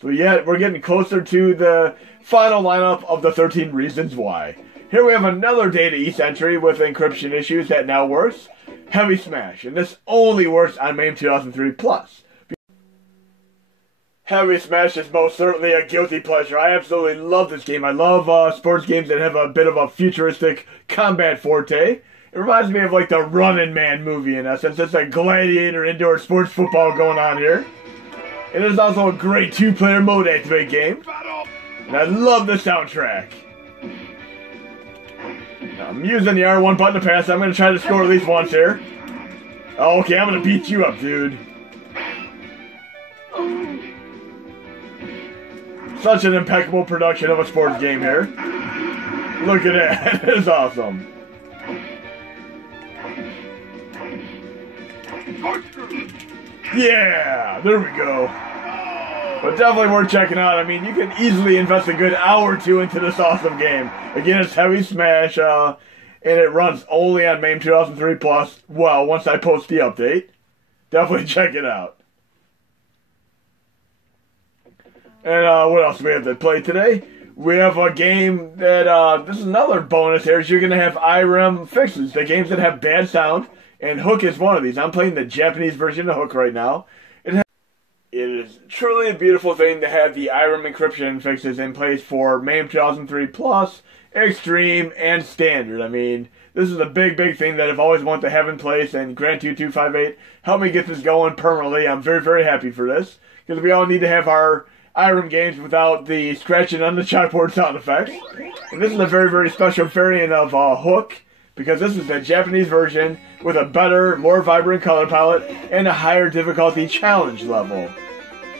So yeah, we're getting closer to the final lineup of the 13 reasons why. Here we have another Data East entry with encryption issues that now works. Heavy Smash, and this only works on MAME 2003 Plus. Heavy Smash is most certainly a guilty pleasure. I absolutely love this game. I love sports games that have a bit of a futuristic combat forte. It reminds me of like the Running Man movie in essence. It's a gladiator indoor sports football going on here. It is also a great 2-player mode activate game. And I love the soundtrack. Now, I'm using the R1 button to pass. I'm going to try to score at least once here. Oh, okay, I'm going to beat you up, dude. Such an impeccable production of a sports game here. Look at that. It is awesome. Yeah, there we go. But definitely worth checking out. I mean, you can easily invest a good hour or two into this awesome game. Again, it's Heavy Smash, and it runs only on MAME 2003 Plus. Well, once I post the update, definitely check it out. And what else do we have to play today? We have a game that, this is another bonus here, is you're going to have Irem fixes, the games that have bad sound. And Hook is one of these. I'm playing the Japanese version of Hook right now. It is truly a beautiful thing to have the Irem encryption fixes in place for MAME 2003 Plus, Xtreme, and Standard. I mean, this is a big, big thing that I've always wanted to have in place, and Grant 2258 helped me get this going permanently. I'm very, very happy for this, because we all need to have our Irem games without the scratching on the chalkboard sound effects. And this is a very, very special variant of Hook, because this is the Japanese version with a better, more vibrant color palette and a higher difficulty challenge level.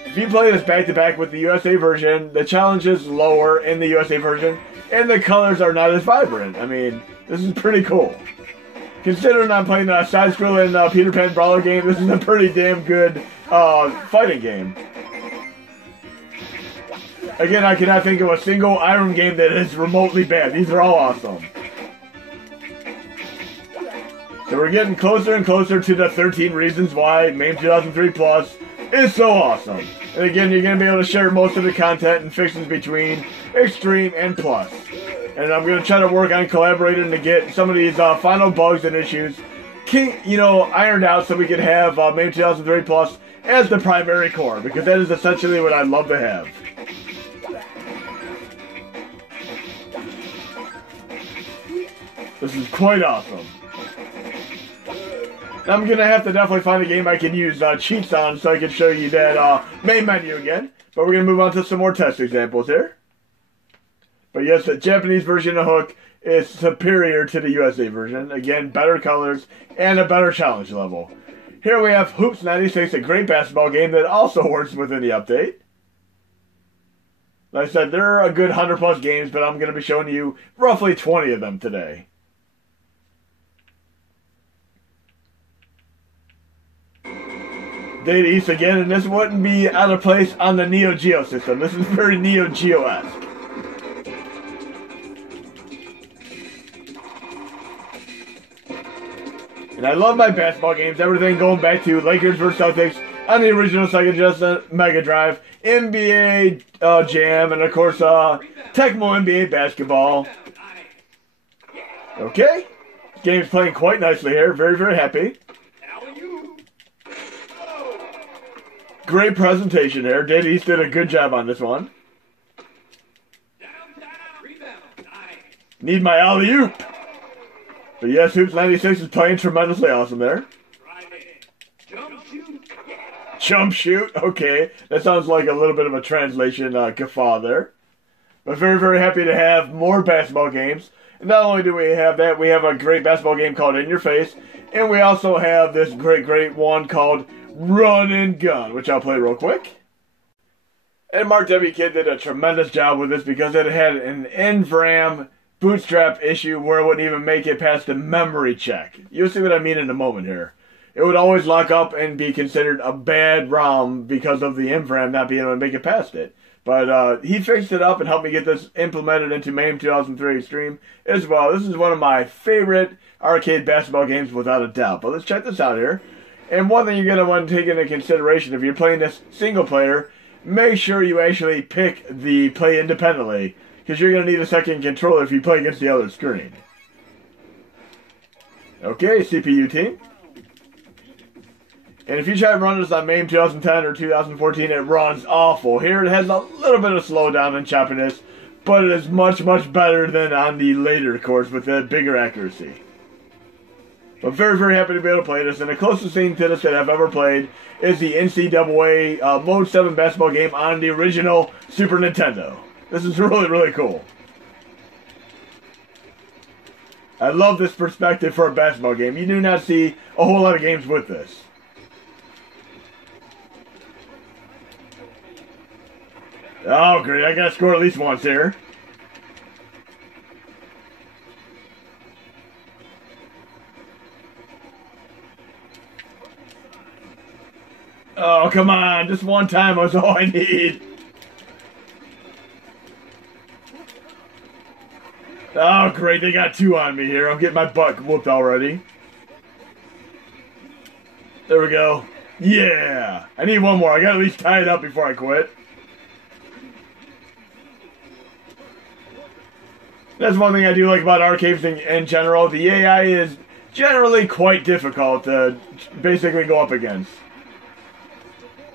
If you play this back-to-back with the USA version, the challenge is lower in the USA version, and the colors are not as vibrant. I mean, this is pretty cool. Considering I'm playing a side-scrolling Peter Pan brawler game, this is a pretty damn good fighting game. Again, I cannot think of a single Irem game that is remotely bad. These are all awesome. So we're getting closer and closer to the 13 reasons why MAME 2003 Plus is so awesome. And again, you're going to be able to share most of the content and fixes between Xtreme and Plus. And I'm going to try to work on collaborating to get some of these final bugs and issues, ironed out so we can have MAME 2003 Plus as the primary core, because that is essentially what I'd love to have. This is quite awesome. I'm going to have to definitely find a game I can use cheats on so I can show you that main menu again. But we're going to move on to some more test examples here. But yes, the Japanese version of Hook is superior to the USA version. Again, better colors and a better challenge level. Here we have Hoops 96, a great basketball game that also works within the update. Like I said, there are a good 100 plus games, but I'm going to be showing you roughly 20 of them today. Data East again, and this wouldn't be out of place on the Neo Geo system. This is very Neo Geo-esque. And I love my basketball games, everything going back to Lakers vs. Celtics on the original Sega Genesis Mega Drive, NBA Jam, and of course Tecmo NBA Basketball. Okay, game's playing quite nicely here. Very, very happy. Great presentation here. Diddy's did a good job on this one. Need my alley-oop. But yes, Hoops 96 is playing tremendously awesome there. Jump shoot. Okay, that sounds like a little bit of a translation guffaw there. But very, very happy to have more basketball games. And not only do we have that, we have a great basketball game called In Your Face. And we also have this great one called Run and Gun, which I'll play real quick. And markwkidd did a tremendous job with this because it had an NVRAM bootstrap issue where it wouldn't even make it past the memory check. You'll see what I mean in a moment here. It would always lock up and be considered a bad ROM because of the NVRAM not being able to make it past it. But he fixed it up and helped me get this implemented into MAME 2003 Xtreme as well. This is one of my favorite arcade basketball games without a doubt. But let's check this out here. And one thing you're going to want to take into consideration if you're playing this single player, make sure you actually pick the play independently, because you're going to need a second controller if you play against the other screen. Okay, CPU team. And if you try to run this on MAME 2010 or 2014, it runs awful. Here it has a little bit of slowdown and choppiness, but it is much better than on the later course with a bigger accuracy. But very happy to be able to play this, and the closest thing to this that I've ever played is the NCAA Mode 7 basketball game on the original Super Nintendo. This is really cool. I love this perspective for a basketball game. You do not see a whole lot of games with this. Oh, great. I gotta score at least once here. Oh, come on. Just one time was all I need. Oh, great. They got two on me here. I'm getting my butt whooped already. There we go. Yeah. I need one more. I gotta at least tie it up before I quit. That's one thing I do like about arcades in general. The AI is generally quite difficult to basically go up against.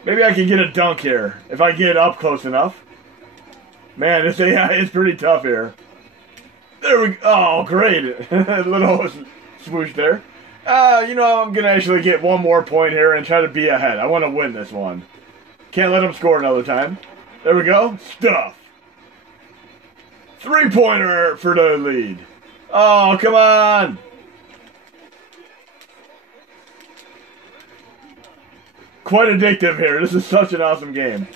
Maybe I can get a dunk here if I get up close enough. Man, this AI is pretty tough here. There we go. Oh, great. A little swoosh there. You know, I'm going to actually get one more point here and try to be ahead. I want to win this one. Can't let him score another time. There we go. Stuff. Three-pointer for the lead. Oh, come on. Quite addictive here. This is such an awesome game.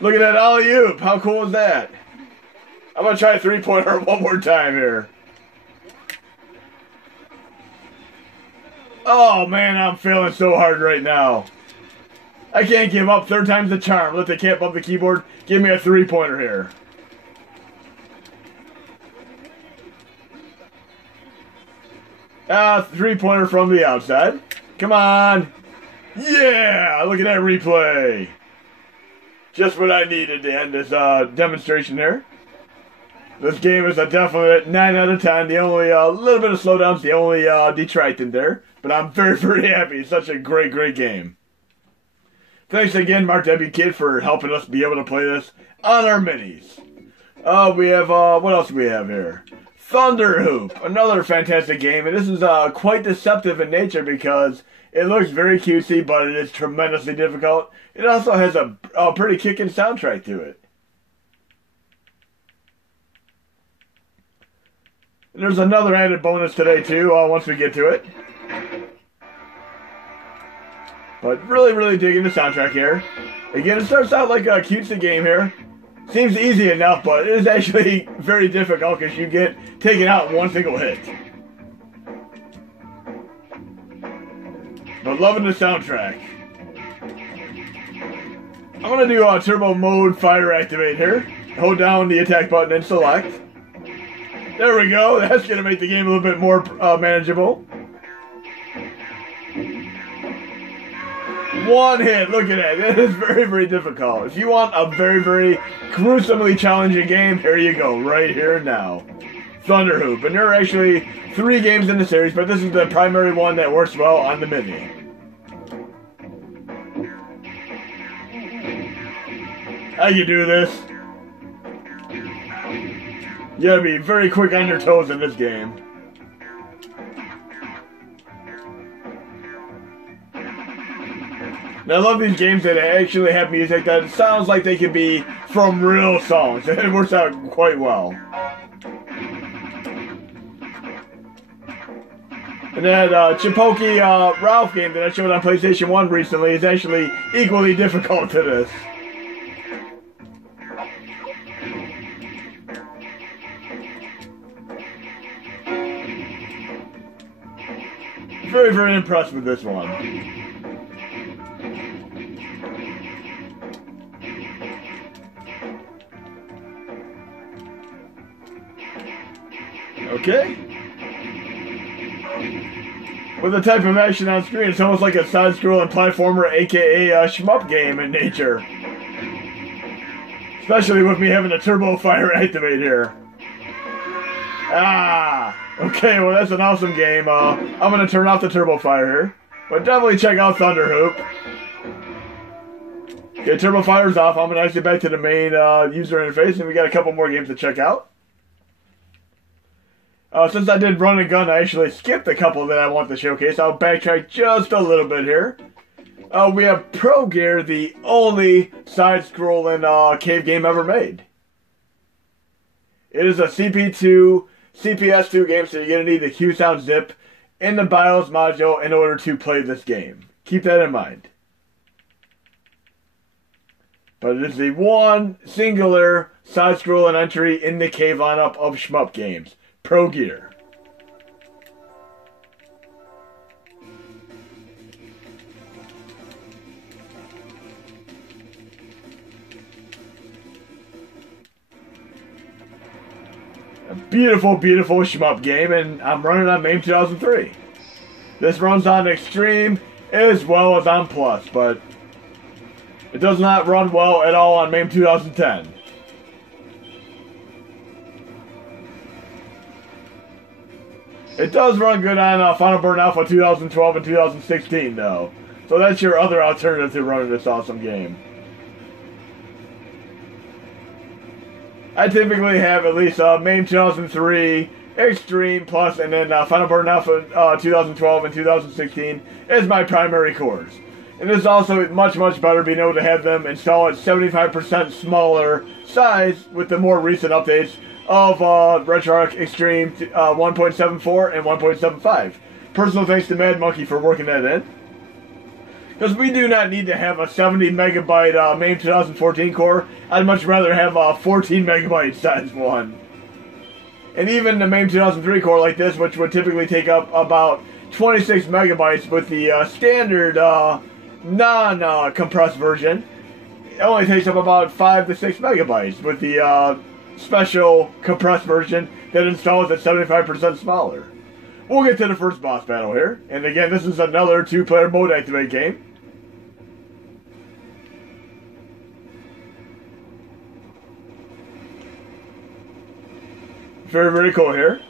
Look at that alley-oop. How cool is that? I'm going to try a three-pointer one more time here. Oh, man, I'm feeling so hard right now. I can't give up. Third time's the charm. Let the cat bump the keyboard. Give me a three-pointer here. Three-pointer from the outside. Come on. Yeah! Look at that replay. Just what I needed to end this demonstration here. This game is a definite 9 out of 10. The only little bit of slowdown's the only detractant there. But I'm very happy. It's such a great game. Thanks again, markwkidd, for helping us be able to play this on our minis. We have, what else do we have here? Thunder Hoop, another fantastic game, and this is quite deceptive in nature because it looks very cutesy, but it is tremendously difficult. It also has a pretty kicking soundtrack to it. And there's another added bonus today too, once we get to it. But really digging the soundtrack here. Again, it starts out like a cutesy game here. Seems easy enough, but it is actually very difficult because you get taken out in one single hit. But loving the soundtrack. I'm going to do turbo mode fire activate here. Hold down the attack button and select. There we go. That's going to make the game a little bit more manageable. One hit, look at that. It is very difficult. If you want a very gruesomely challenging game, here you go, right here and now. Thunderhoop. And there are actually 3 games in the series, but this is the primary one that works well on the Mini. I can do this. You gotta be very quick on your toes in this game. And I love these games that actually have music that sounds like they could be from real songs. It works out quite well. And that Chipoki Ralph game that I showed on PlayStation 1 recently is actually equally difficult to this. Very, very impressed with this one. Okay. With the type of action on screen, it's almost like a side-scrolling platformer, aka a shmup game in nature. Especially with me having a turbo fire activate here. Ah! Okay, well that's an awesome game. I'm gonna turn off the turbo fire here. But definitely check out Thunderhoop. Okay, turbo fire's off. I'm gonna exit back to the main user interface, and we got a couple more games to check out. Since I did run and gun, I actually skipped a couple that I want to showcase. I'll backtrack just a little bit here. We have ProGear, the only side-scrolling cave game ever made. It is a CPS2 game, so you're going to need the QSound zip in the BIOS module in order to play this game. Keep that in mind. But it is the one singular side-scrolling entry in the cave lineup of shmup games. ProGear. A beautiful, beautiful shmup game, and I'm running on MAME 2003. This runs on Xtreme as well as on Plus, but it does not run well at all on MAME 2010. It does run good on Final Burn Alpha 2012 and 2016, though. So that's your other alternative to running this awesome game. I typically have at least MAME 2003, Xtreme Plus, and then Final Burn Alpha 2012 and 2016 as my primary cores. And it's also much, much better being able to have them install at 75% smaller size with the more recent updates of RetroArch Xtreme 1.74 and 1.75. Personal thanks to Mad Monkey for working that in. Because we do not need to have a 70 megabyte MAME 2014 core. I'd much rather have a 14 megabyte size one. And even the MAME 2003 core like this, which would typically take up about 26 megabytes with the standard non-compressed version, it only takes up about 5 to 6 megabytes with the special compressed version that installs at 75% smaller. We'll get to the first boss battle here. And again, this is another 2-player mode activate game. Very, very cool here.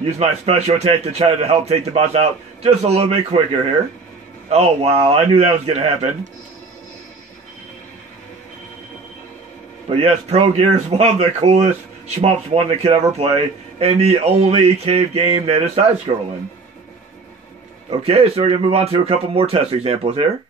Use my special attack to try to help take the boss out just a little bit quicker here. Oh wow, I knew that was going to happen. But yes, ProGear is one of the coolest shmups one that could ever play, and the only cave game that is side-scrolling. Okay, so we're going to move on to a couple more test examples here.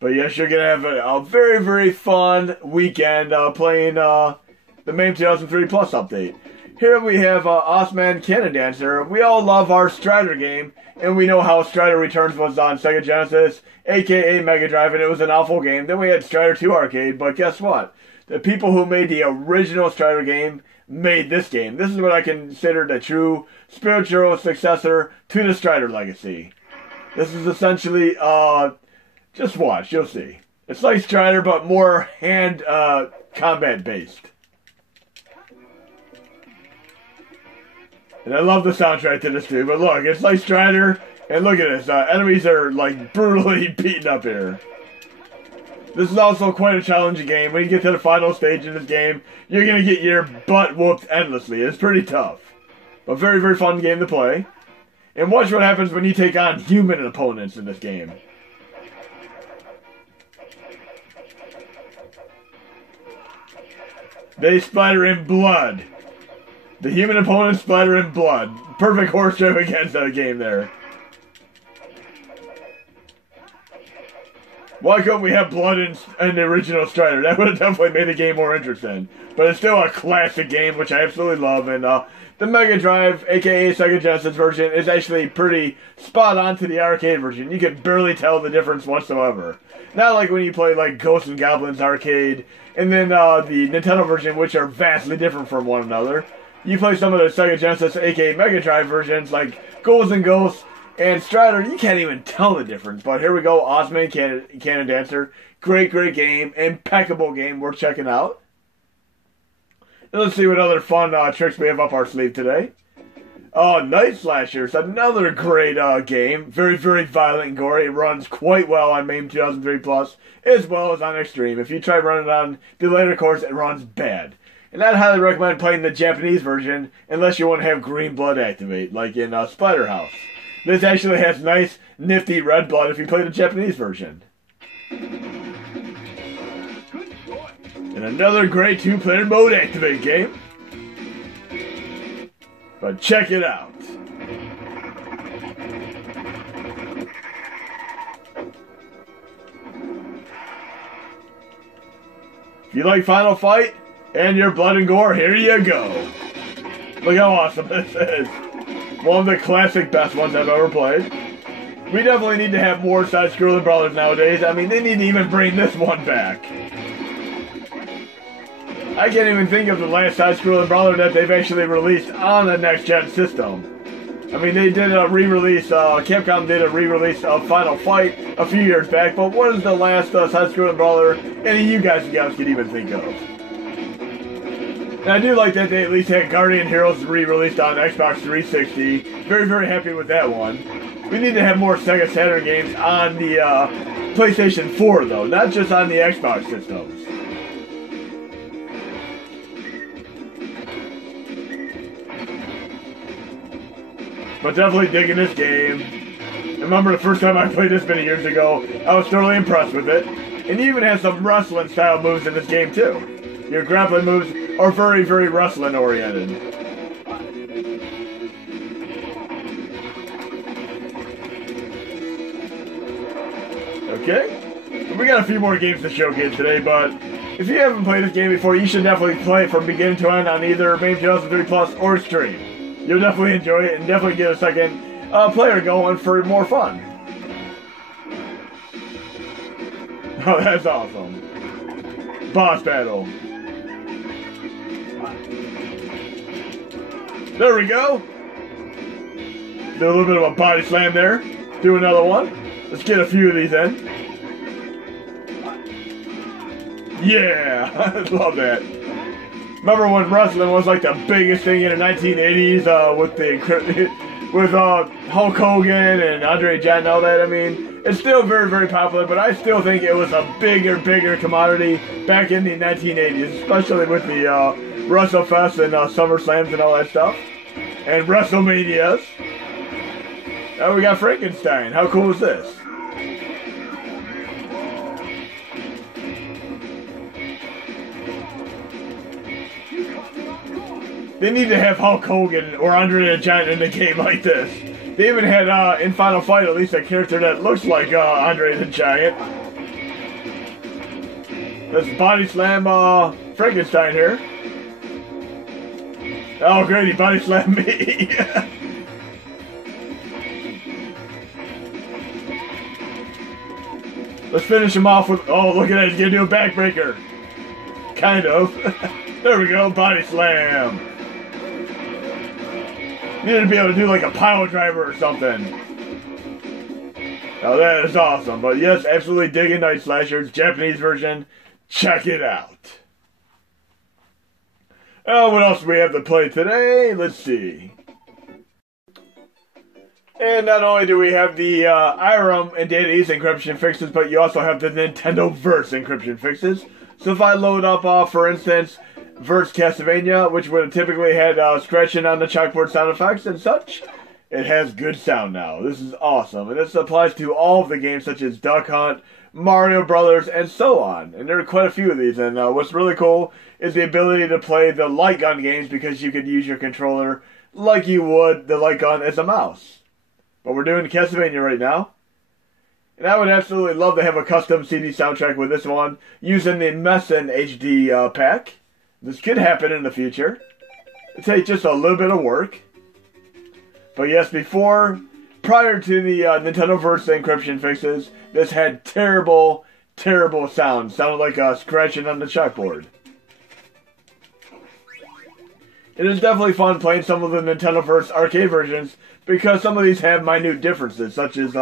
But yes, you're going to have a very, very fun weekend playing the MAME 2003 Plus update. Here we have Osman Cannon Dancer. We all love our Strider game, and we know how Strider Returns was on Sega Genesis, aka Mega Drive, and it was an awful game. Then we had Strider 2 Arcade, but guess what? The people who made the original Strider game made this game. This is what I consider the true spiritual successor to the Strider legacy. This is essentially, just watch, you'll see. It's like Strider, but more hand combat based. And I love the soundtrack to this too, but look, it's like Strider, and look at this, enemies are like brutally beaten up here. This This is also quite a challenging game. When you get to the final stage in this game, you're going to get your butt whooped endlessly. It's pretty tough. But very, very fun game to play. And watch what happens when you take on human opponents in this game. They splatter in blood. The human opponents splatter in blood. Perfect horse joke against that game there. Why couldn't we have blood in the original Strider? That would have definitely made the game more interesting. But it's still a classic game, which I absolutely love. And the Mega Drive, aka Sega Genesis version, is actually pretty spot on to the arcade version. You can barely tell the difference whatsoever. Not like when you play like Ghosts and Goblins arcade, and then the Nintendo version, which are vastly different from one another. You play some of the Sega Genesis, aka Mega Drive versions, like Ghouls and Ghosts and Strider, you can't even tell the difference. But here we go, Osman Cannon Dancer. Great, great game. Impeccable game worth checking out. And let's see what other fun tricks we have up our sleeve today. Night Slashers, another great game. Very, very violent and gory. It runs quite well on MAME 2003 Plus, as well as on Xtreme. If you try running it on the later course, it runs bad. And I'd highly recommend playing the Japanese version, unless you want to have green blood activate, like in Splatterhouse. This actually has nice, nifty red blood if you play the Japanese version. And another great two-player mode activate game. But check it out. If you like Final Fight and your blood and gore, here you go. Look how awesome this is. One of the classic best ones I've ever played. We definitely need to have more side-scrolling brawlers nowadays. I mean, they need to even bring this one back. I can't even think of the last side-scrolling brawler that they've actually released on the next-gen system. I mean, they did a re-release, Capcom did a re-release of Final Fight a few years back, but what is the last side-scrolling brawler any of you guys could even think of? And I do like that they at least had Guardian Heroes re-released on Xbox 360. Very, very happy with that one. We need to have more Sega Saturn games on the PlayStation 4, though, not just on the Xbox systems. But definitely digging this game. I remember the first time I played this many years ago, I was totally impressed with it. And you even have some wrestling style moves in this game too. Your grappling moves are very, very wrestling oriented. Okay, we got a few more games to showcase today, but if you haven't played this game before, you should definitely play it from beginning to end on either MAME 2003 Plus or Xtreme. You'll definitely enjoy it and definitely get a second player going for more fun. Oh, that's awesome. Boss battle. There we go. Do a little bit of a body slam there. Do another one. Let's get a few of these in. Yeah, I love that. Remember when wrestling was like the biggest thing in the 1980s with Hulk Hogan and Andre the Giant and all that? I mean, it's still very, very popular, but I still think it was a bigger commodity back in the 1980s, especially with the WrestleFest and SummerSlams and all that stuff, and WrestleManias. Now we got Frankenstein. How cool is this? They need to have Hulk Hogan or Andre the Giant in the game like this. They even had, in Final Fight, at least a character that looks like Andre the Giant. Let's body slam Frankenstein here. Oh great, he body slammed me. Let's finish him off with, oh look at that, he's gonna do a backbreaker. Kind of. There we go, body slam. Needed to be able to do like a pile driver or something. Now that is awesome. But yes, absolutely digging Night Slashers, Japanese version. Check it out. Oh, what else do we have to play today? Let's see. And not only do we have the Irem and data ease encryption fixes, but you also have the Nintendo Verse encryption fixes. So if I load up, for instance, Verse Castlevania, which would have typically had scratching on the chalkboard sound effects and such, it has good sound now. This is awesome. And this applies to all of the games such as Duck Hunt, Mario Brothers, and so on. And there are quite a few of these. And what's really cool is the ability to play the light gun games because you could use your controller like you would the light gun as a mouse. But we're doing Castlevania right now. And I would absolutely love to have a custom CD soundtrack with this one using the Messen HD pack. This could happen in the future. It'll take just a little bit of work. But yes, prior to the Nintendo Verse encryption fixes, this had terrible, terrible sound. Sounded like scratching on the chalkboard. It is definitely fun playing some of the Nintendo Verse arcade versions because some of these have minute differences, such as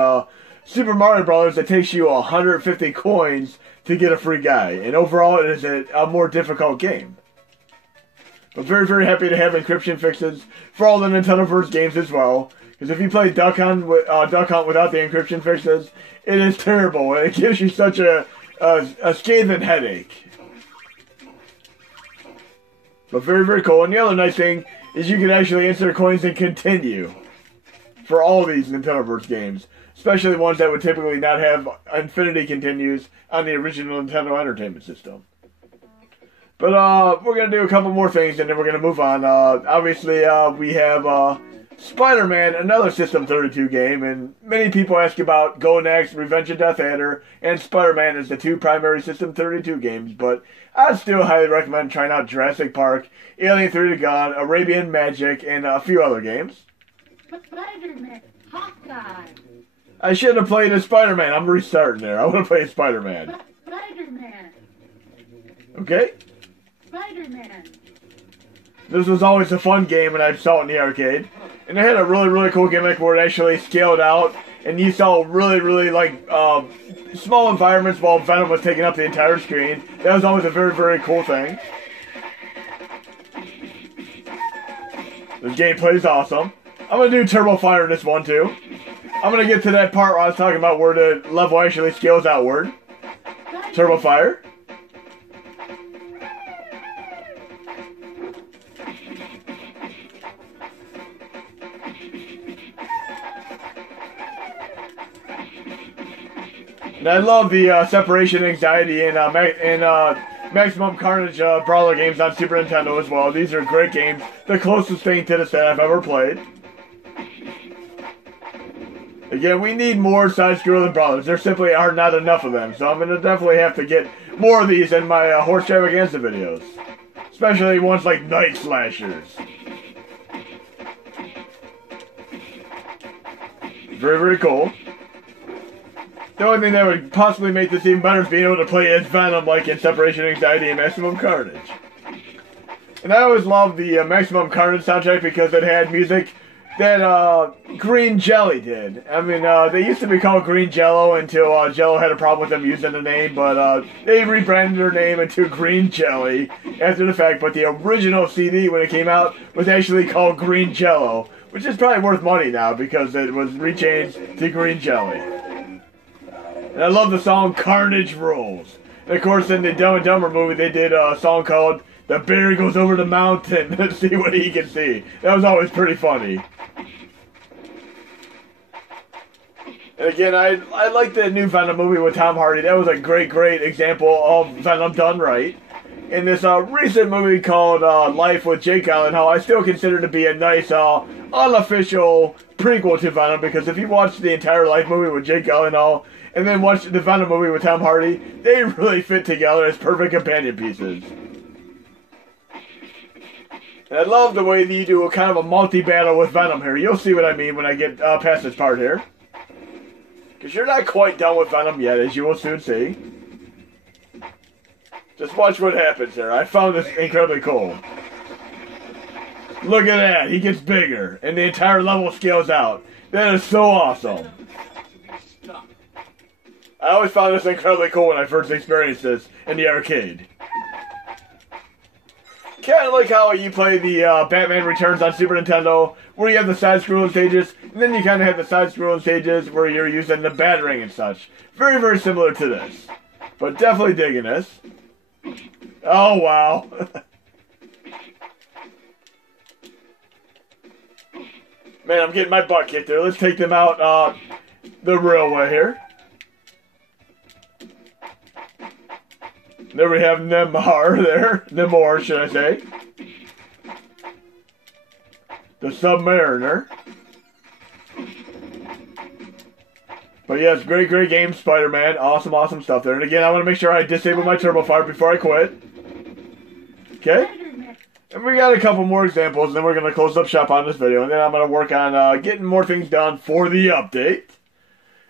Super Mario Bros. That takes you 150 coins to get a free guy. And overall, it is a more difficult game. But very, very happy to have encryption fixes for all the Nintendo Verse games as well. Because if you play Duck Hunt without the encryption fixes, it is terrible. It gives you such a scathing headache. But very, very cool. And the other nice thing is you can actually insert coins and continue for all these Nintendo Verse games. Especially ones that would typically not have infinity continues on the original Nintendo Entertainment System. But we're going to do a couple more things and then we're going to move on. Obviously, we have Spider-Man, another System 32 game. And many people ask about Golden Axe, Revenge of Death Adder, and Spider-Man as the two primary System 32 games. But I'd still highly recommend trying out Jurassic Park, Alien 3 to Gone, Arabian Magic, and a few other games. Spider-Man, Hawkeye. I should have played as Spider-Man. I'm restarting there. I want to play as Spider-Man. Spider-Man. Okay? Spider-Man. This was always a fun game when I saw it in the arcade. And it had a really, really cool gimmick where it actually scaled out. And you saw really, really, small environments while Venom was taking up the entire screen. That was always a very, very cool thing. This gameplay is awesome. I'm going to do Turbo Fire in this one, too. I'm going to get to that part where I was talking about where the level actually scales outward. Turbo Fire. And I love the separation anxiety and Maximum Carnage brawler games on Super Nintendo as well. These are great games. The closest thing to this that I've ever played. Again, we need more side-scrolling brawlers. There simply are not enough of them. So I'm going to definitely have to get more of these in my Horse Extravaganza videos. Especially ones like Night Slashers. Very, very cool. The only thing that would possibly make this even better is being able to play as Venom like in Separation Anxiety and Maximum Carnage. And I always loved the Maximum Carnage soundtrack because it had music that Green Jelly did. I mean, they used to be called Green Jello until Jello had a problem with them using the name, but they rebranded their name into Green Jelly after the fact. But the original CD when it came out was actually called Green Jello, which is probably worth money now because it was rechanged to Green Jelly. And I love the song Carnage Rules. And of course in the Dumb and Dumber movie they did a song called The Bear Goes Over the Mountain to see what he can see. That was always pretty funny. And again, I like the new Venom movie with Tom Hardy. That was a great, great example of Venom done right. In this recent movie called Life with Jake Gyllenhaal, I still consider to be a nice unofficial prequel to Venom because if you watch the entire Life movie with Jake Gyllenhaal and then watch the Venom movie with Tom Hardy, they really fit together as perfect companion pieces. And I love the way that you do a kind of a multi-battle with Venom here. You'll see what I mean when I get past this part here. Because you're not quite done with Venom yet, as you will soon see. Just watch what happens there. I found this incredibly cool. Look at that. He gets bigger, and the entire level scales out. That is so awesome. I always found this incredibly cool when I first experienced this in the arcade. Kind of like how you play the Batman Returns on Super Nintendo, where you have the side-scrolling stages, and then you kind of have the side-scrolling stages where you're using the battering and such. Very, very similar to this. But definitely digging this. Oh, wow. Man, I'm getting my butt kicked there. Let's take them out the real way here. There we have Nemar there. Nemor, should I say. The Submariner. But yes, great, great game, Spider-Man. Awesome, awesome stuff there. And again, I want to make sure I disable my turbo fire before I quit. Okay? And we got a couple more examples, and then we're going to close up shop on this video. And then I'm going to work on getting more things done for the update.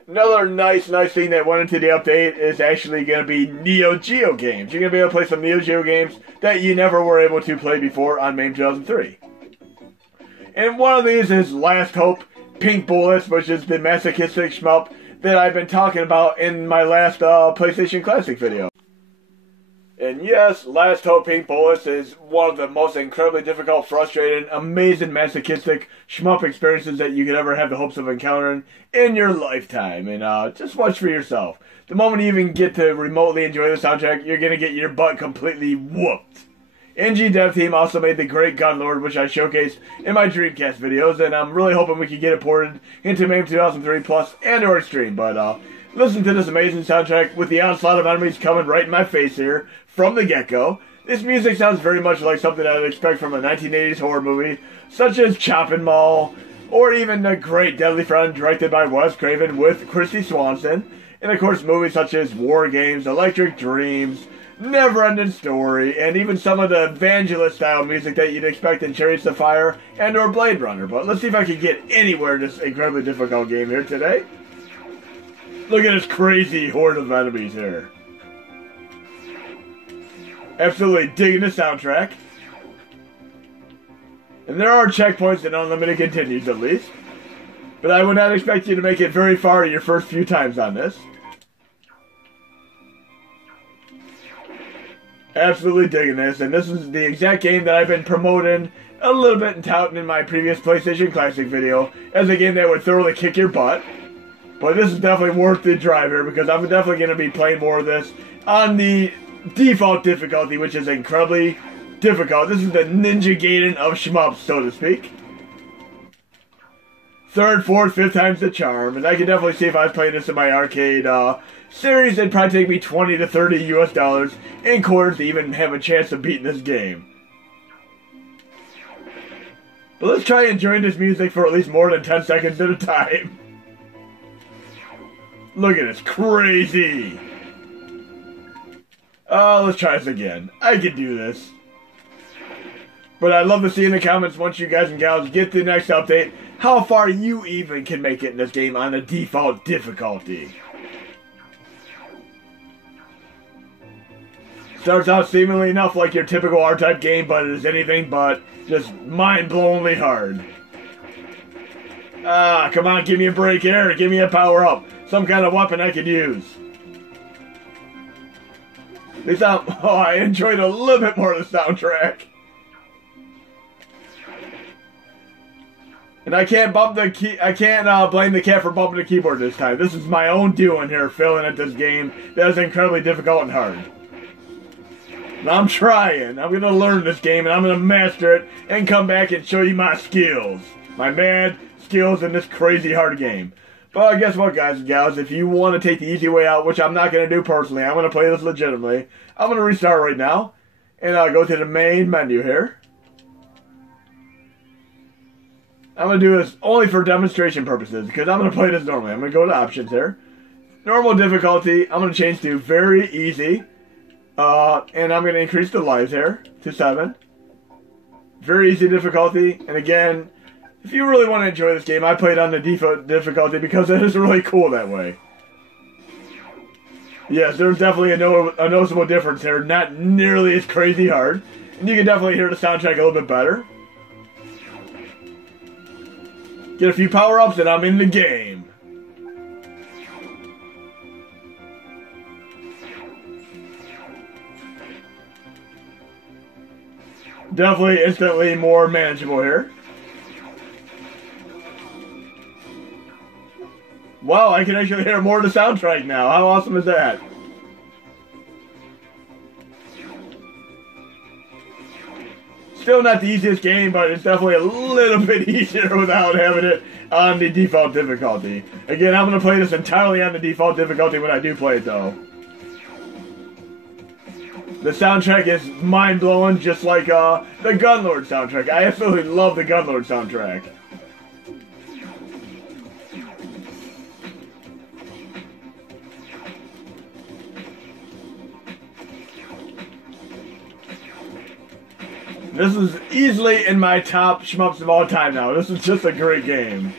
Another nice thing that went into the update is actually going to be Neo Geo games. You're going to be able to play some Neo Geo games that you never were able to play before on MAME 2003. And one of these is Last Hope Pink Bullets, which is the masochistic shmup that I've been talking about in my last PlayStation Classic video. And yes, Last Hope Pink Bullets is one of the most incredibly difficult, frustrating, amazing, masochistic shmup experiences that you could ever have the hopes of encountering in your lifetime. And just watch for yourself. The moment you even get to remotely enjoy the soundtrack, you're going to get your butt completely whooped. NG Dev Team also made the Great Gunlord, which I showcased in my Dreamcast videos, and I'm really hoping we can get it ported into MAME 2003 Plus and or Xtreme. But listen to this amazing soundtrack with the onslaught of enemies coming right in my face here from the get-go. This music sounds very much like something I would expect from a 1980s horror movie, such as Choppin' Mall, or even The Great Deadly Friend, directed by Wes Craven with Christy Swanson, and of course movies such as War Games, Electric Dreams, Never-Ending Story, and even some of the Evangelist-style music that you'd expect in Chariots of Fire and or Blade Runner. But let's see if I can get anywhere in this incredibly difficult game here today. Look at this crazy horde of enemies here. Absolutely digging the soundtrack. And there are checkpoints and unlimited continues at least. But I would not expect you to make it very far your first few times on this. Absolutely digging this, and this is the exact game that I've been promoting a little bit and touting in my previous PlayStation Classic video as a game that would thoroughly kick your butt. But this is definitely worth the drive here because I'm definitely going to be playing more of this on the default difficulty, which is incredibly difficult. This is the Ninja Gaiden of shmups, so to speak. Third, fourth, fifth time's the charm, and I can definitely see if I was playing this in my arcade series, it'd probably take me $20 to $30 US in quarters to even have a chance of beating this game. But let's try enjoying this music for at least more than 10 seconds at a time. Look at this, crazy! Let's try this again. I can do this. But I'd love to see in the comments once you guys and gals get the next update how far you even can make it in this game on the default difficulty. Starts out seemingly enough like your typical R-type game, but it is anything but just mind-blowingly hard. Ah, come on, give me a break here. Give me a power-up. Some kind of weapon I could use. At least I enjoyed a little bit more of the soundtrack. And I can't bump the key. I can't blame the cat for bumping the keyboard this time. This is my own doing here, failing at this game that is incredibly difficult and hard. And I'm trying. I'm gonna learn this game and I'm gonna master it and come back and show you my skills, my mad skills in this crazy hard game. But guess what, guys and gals? If you want to take the easy way out, which I'm not gonna do personally, I'm gonna play this legitimately. I'm gonna restart right now, and I'll go to the main menu here. I'm going to do this only for demonstration purposes because I'm going to play this normally. I'm going to go to options here. Normal difficulty, I'm going to change to very easy. And I'm going to increase the lives here to 7. Very easy difficulty. And again, if you really want to enjoy this game, I play it on the default difficulty because it is really cool that way. Yes, there's definitely a noticeable difference here. Not nearly as crazy hard. And you can definitely hear the soundtrack a little bit better. Get a few power-ups and I'm in the game. Definitely instantly more manageable here. Wow, I can actually hear more of the soundtrack now. How awesome is that? Still not the easiest game, but it's definitely a little bit easier without having it on the default difficulty. Again, I'm going to play this entirely on the default difficulty when I do play it, though. The soundtrack is mind-blowing, just like the Gunlord soundtrack. I absolutely love the Gunlord soundtrack. This is easily in my top shmups of all time now. This is just a great game.